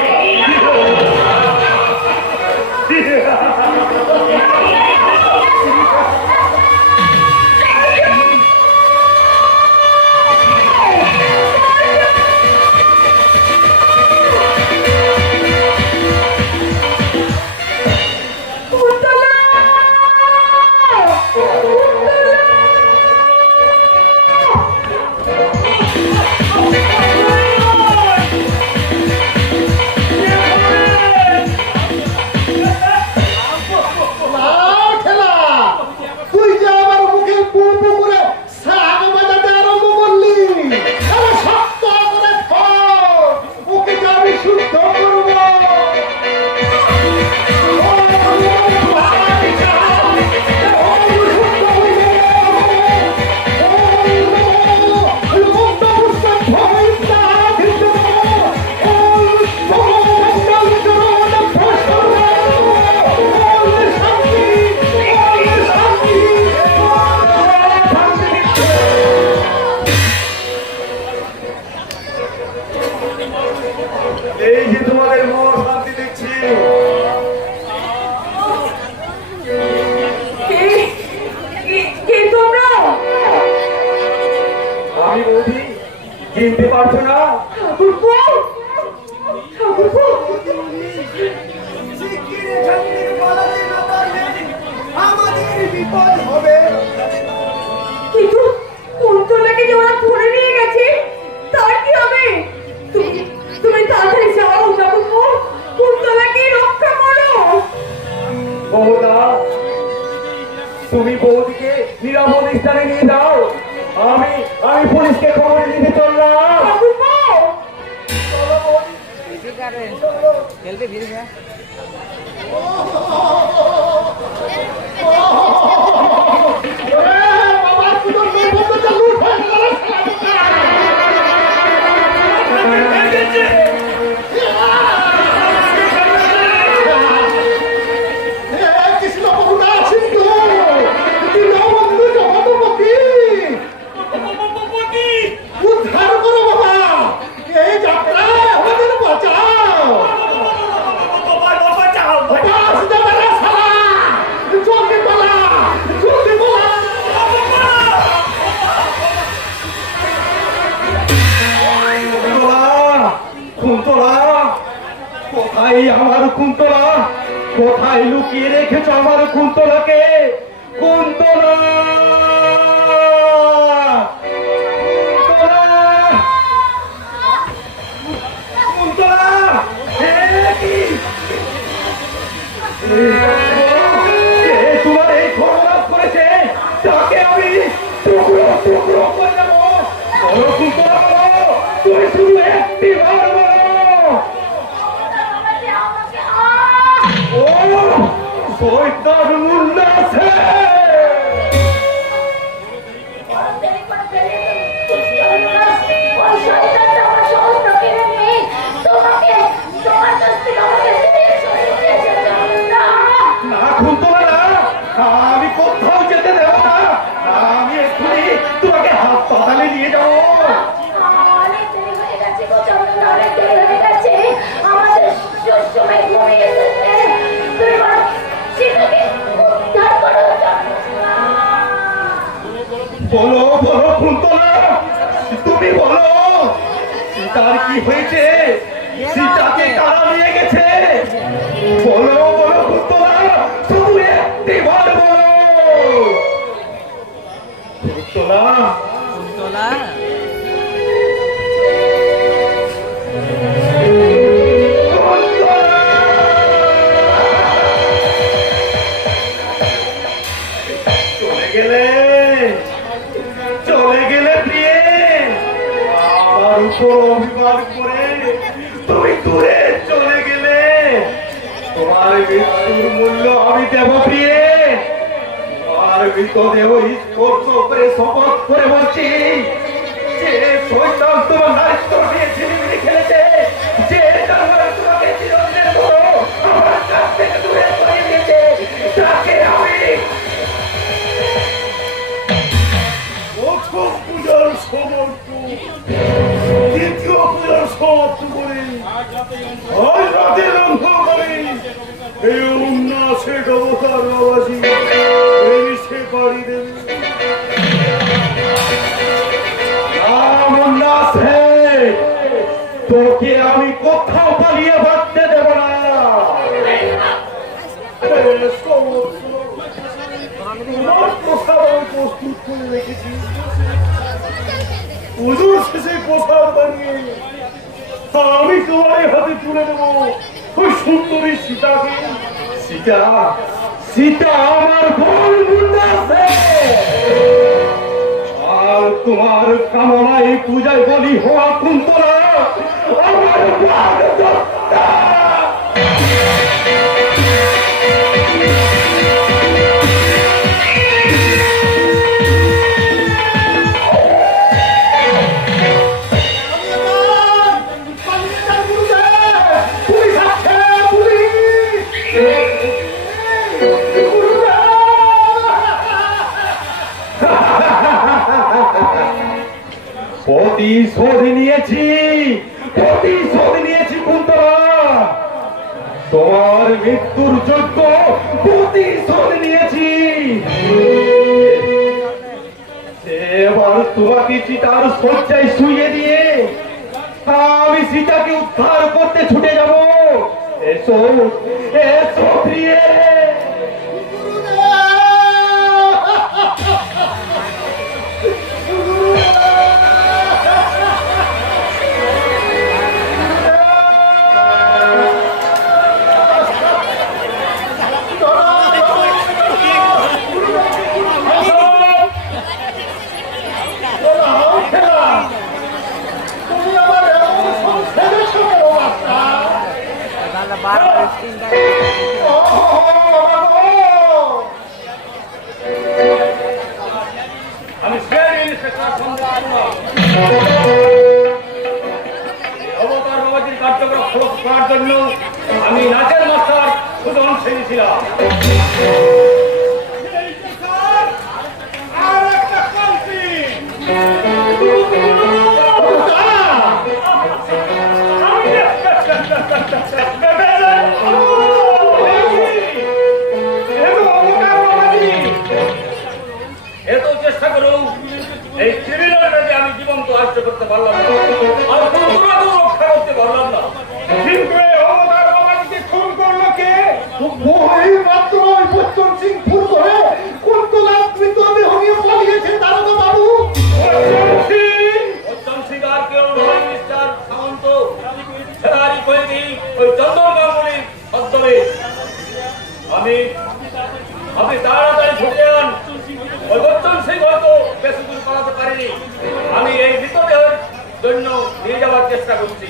লাল খেলা, তুই যে আমার মুখে পু পু করে শাক বাজাতে আরম্ভ করলি, তাহলে শক্ত করে ধর, ওকে যে আমি শুদ্ধ করবো। এই যে তোমাদের মন শান্তি দেখছি। কে তোমরা? আমি বৌদি, চিনতে পারছো না? ঠাকুরপো, ঠাকুরপো, আমাদের বিপদ হবে। কিন্তু কুন্তলাকে যে ওরা ধরে নিয়ে গেছে, তার কি হবে? তুমি তাড়াতাড়ি যাও ঠাকুরপো, কুন্তলাকে রক্ষা করো। বহুদা, তুমি বৌদিকে নিরাপদ স্থানে নিয়ে যাও। আমি পুলিশকে খবর দিতে চললাম। ঠাকুরপো, খেলবে ভিড় যা বাবা পুজোর বন্ধ চালু হয়ে গেল। কৃষ্ণ বহুদা সিন্ধু দীনবন্ধু জগৎপতি, উদ্ধার করো বাবা, এই যাত্রায় আমাদের বাঁচাও। বাস যাবে না শালা, জলদি পালা, জলদি পালা। কুন্তলা, কোথায় আমার কুন্তলা? কোথায় লুকিয়ে রেখেছো আমার কুন্তলাকে? কুন্তলা, কুন্তলা, কে তোমার এই ঘটনা করেছে? তাকে আমি টুকরো টুকরো করে দেবো। বলো কুন্তলা, বলো, তুমি শুধু একটি বার বলো। ও শয়তান মুন্না আছে। না কুন্তলা, না, আমি কোথাও যেতে দেব না। আমি এক্ষুনি তোমাকে হাসপাতালে নিয়ে যাবো। অনেক দেরি হয়ে গেছে, আমাদের সময় ঘুমিয়ে এসেছে। তুমি বরং সীতাকে উদ্ধার করো চন্দ্রমা। বলো বলো কুন্তলা, তুমি বলো সীতার কি হয়েছে? সীতাকে কারা নিয়ে গেছে? বলো বলো কুন্তলা, শুধু একটিবার বলো কুন্তলা। কুন্তলা চলে গেলে, চলে গেলে প্রিয়ে, আমার উপর অভিমান করে তুমি দূরে চলে গেলে। তোমার মৃত্যুর মূল্য আমি দেব প্রিয়ে। তোমার মৃতদেহ স্পর্শ করে শপথ করে বলছি, যে শয়তান তোমার নারীত্ব নিয়ে ঝিলিমিলি খেলেছে, যে জানোয়ার তোমাকে চিরদিনের মতো আমার কাছ থেকে দূরে সরিয়ে দিয়েছে, তাকে আমি প্রথম পূজার সমর্পণ, দ্বিতীয় পূজার সমাপ্ত করে আজ রাতের অন্ধকারে এই উন্নাসে অবতার বাবাজি এই সে বাড়ি দেবে। তোকে আমি কোথাও পালিয়ে বাঁচতে দেব না। তোমার প্রসাদ আমি প্রস্তুত করে রেখেছি। পুজোর শেষে প্রসাদ বানিয়ে আমি তোমার হাতে তুলে দেবো ওই সুন্দরী সীতাকে। সীতা, সীতা আমার গোল মুন্ডা আছে, আর তোমার কামনায় পূজায় বলি হওয়া কুন্তলা আমার বাগদত্তা। প্রতিশোধ নিয়েছি, প্রতিশোধ নিয়েছি কুন্তলা, তোমার মৃত্যুর যোগ্য প্রতিশোধ নিয়েছি। এবার তোমাকে চিতার শয্যায় শুইয়ে দিয়ে আমি সীতাকে উদ্ধার করতে ছুটে যাব। এসো এসো প্রিয়ে। বারবার আমি অবতার বাবাজির কার্যক্রম ফলক করার জন্য আমি নাচের মাস্টার সুজন সেজেছিলাম। এত চেষ্টা করেও এই ক্রিমিনালটাকে আমি জীবন্ত আহত করতে পারলাম না, আর কুন্তলাকেও রক্ষা করতে পারলাম না। কিন্তু এই অবতার বাবাজিকে খুন করলো কে? ওই মাত্র ওই বচ্চন সিং খুন করে কুন্তলা মৃতদেহ নিয়ে পালিয়েছে দারোগা বাবু। বচ্চন সিং আর কেউ নয়, মিস্টার সামন্ত ফেরারি কয়েদি ওই চন্দন গাঙ্গুলির মাধ্যমে। আপনি তাড়াতাড়ি ছুটে আন। ওই বচ্চন সিং হয়তো বেশি দূর পালাতে পারেনি, আমি এই মৃতদেহের জন্য নিয়ে যাওয়ার চেষ্টা করছি।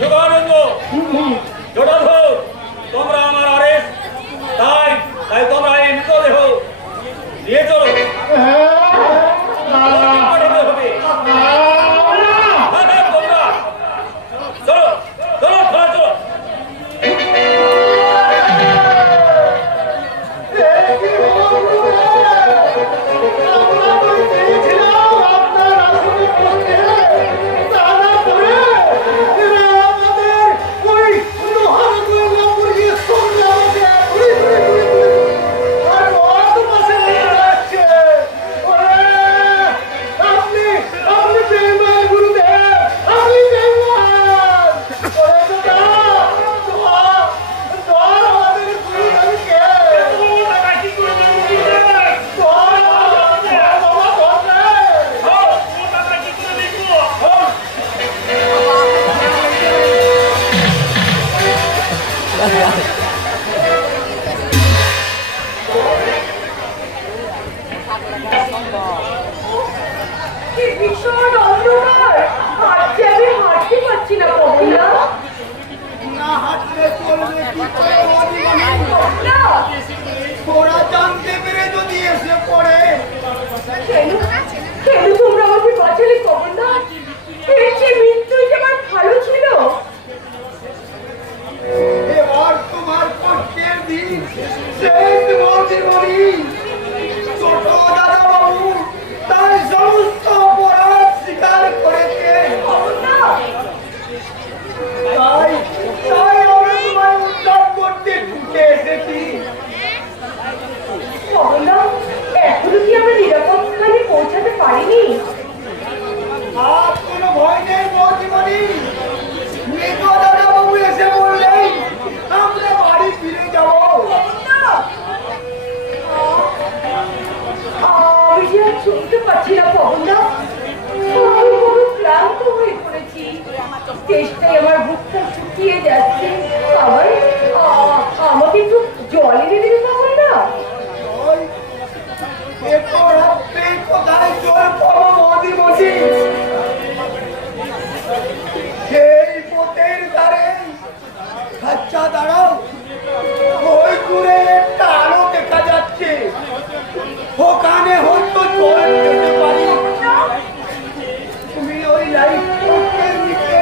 যোগানন্দ, জোড়াধর, তোমরা আমার আরেস্ট, তাই তোমরা এই মৃতদেহ নিয়ে চলো। পাঠাতে হবে। তোমরা চলো চলো চলো চলো। আমরা তো চেয়েছিলাম আপনার আসনে বসতে, চেষ্টায় আমার বুকটা শুকিয়ে যাচ্ছে। আমাকে একটু জল এনে দিতে পারবেন না? কোথায় জল পাবো বৌদি বসি? সেই পথের ধারে আচ্ছা দাঁড়াও, ওই দূরে একটা আলো দেখা যাচ্ছে, ওখানে হয়তো জল পেতে পারি। তুমি ওই লাইট পোস্টের নিচে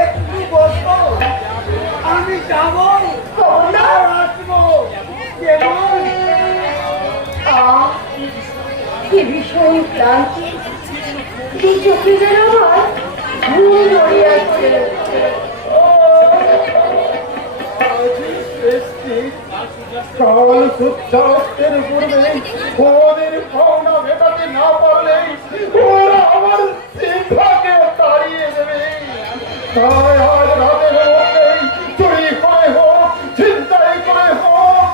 একটু বসো, আমি যাবো আর আসবো। কেমন? কি ভীষণ ক্লান্তি, দু চোখে যেন আমার ঘুম ধরে আসছে। কাল সূর্যাস্তের পূর্বে ওদের ভাবনা মেটাতে না পারলে ওরা আমার চিন্তাকে তাড়িয়ে দেবে। তাই আজ রাতের মধ্যেই চুরি করে হোক, চিন্তাই করে হোক।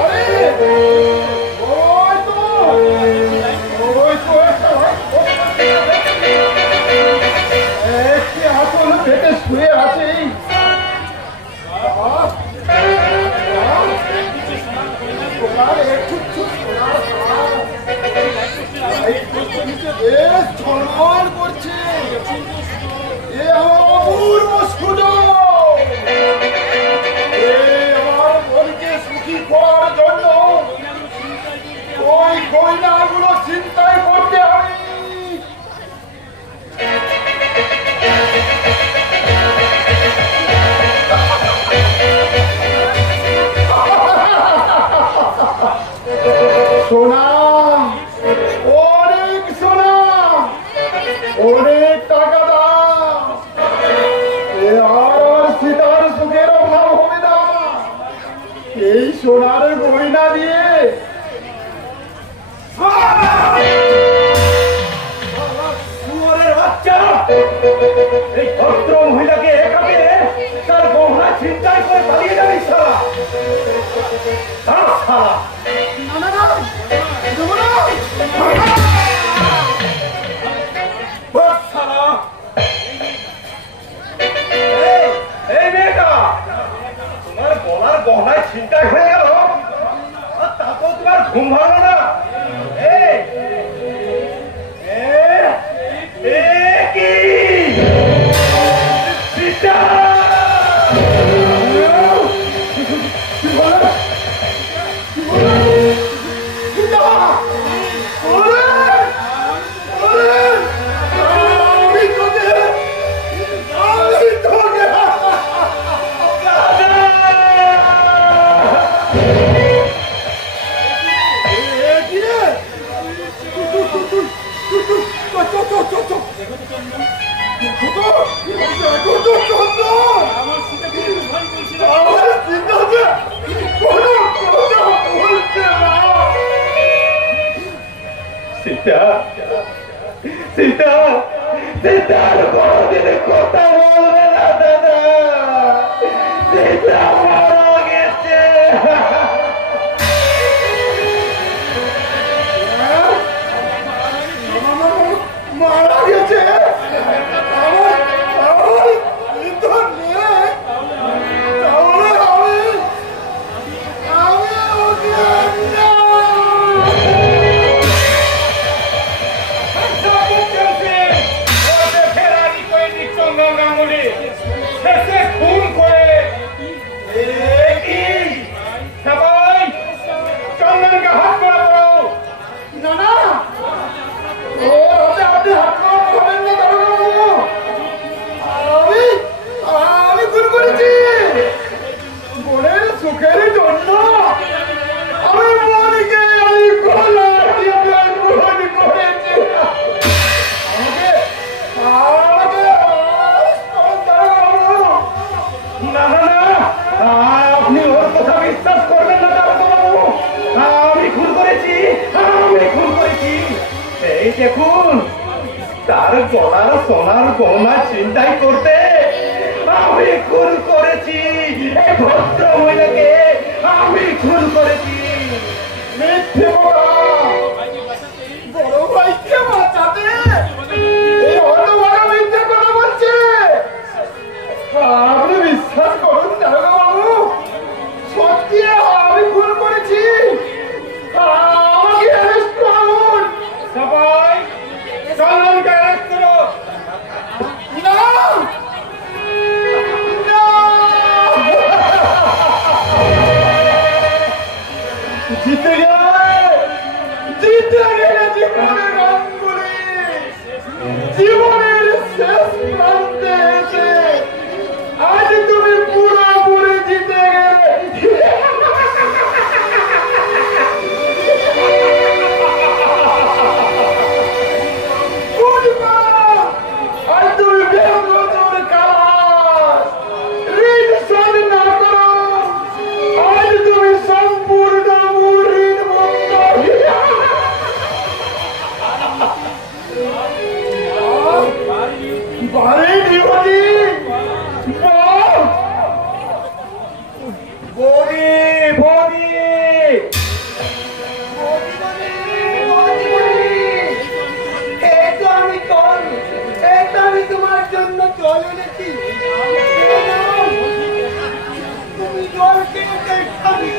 আরে ওই তো একটি আসল পেটে শুয়ে আছে। বেশ ঝলমল করছে, এ আমার অপূর্ব সুযোগ। আমার মনকে সুখী করার জন্য ওই গয়নাগুলো চিন্তায় করতে হবে। সোনা, অনেক সোনা, অনেক টাকা দাও, এ আর সীতার সুখের অভাব হবে না। এই সোনার গয়না দিয়ে শুয়োরের বাচ্চা, এই ভদ্র মহিলাকে একাকে তার গহনা ছিনতাই করে পালিয়ে যাবে শালা। শালা এই মেয়েটা, তোমার গলার গহনায় ছিনতাই হয়ে গেল, আর তাতেও তোমার ঘুম ভালো না? কি সীতা, সীতা, সীতা, সীতার কোনদিন কথা বলবে না দাদা, সীতা মারা গেছে। মারা গেছে? সুখের জন্য আমি মনকে গলা দিয়ে গ্রহণ করেছি। না না না, আপনি ওর কথা বিশ্বাস করবেন না দারোগাবাবু। আমি খুন করেছি, আমি খুন করেছি। এই দেখুন, তার গলার সোনার গহনা ছিনতাই করতে আমি খুন করেছি। এই ভদ্র মহিলাকে আমি খুন করেছি। মিথ্যে বলা, বড় ভাইকে বাঁচাতে এই হতভাগা মিথ্যে কথা বলছে। বারে বিভূতি বৌদি বৌদি আমি তোমার জন্য জল এনেছি তুমি জল খেয়ে আমি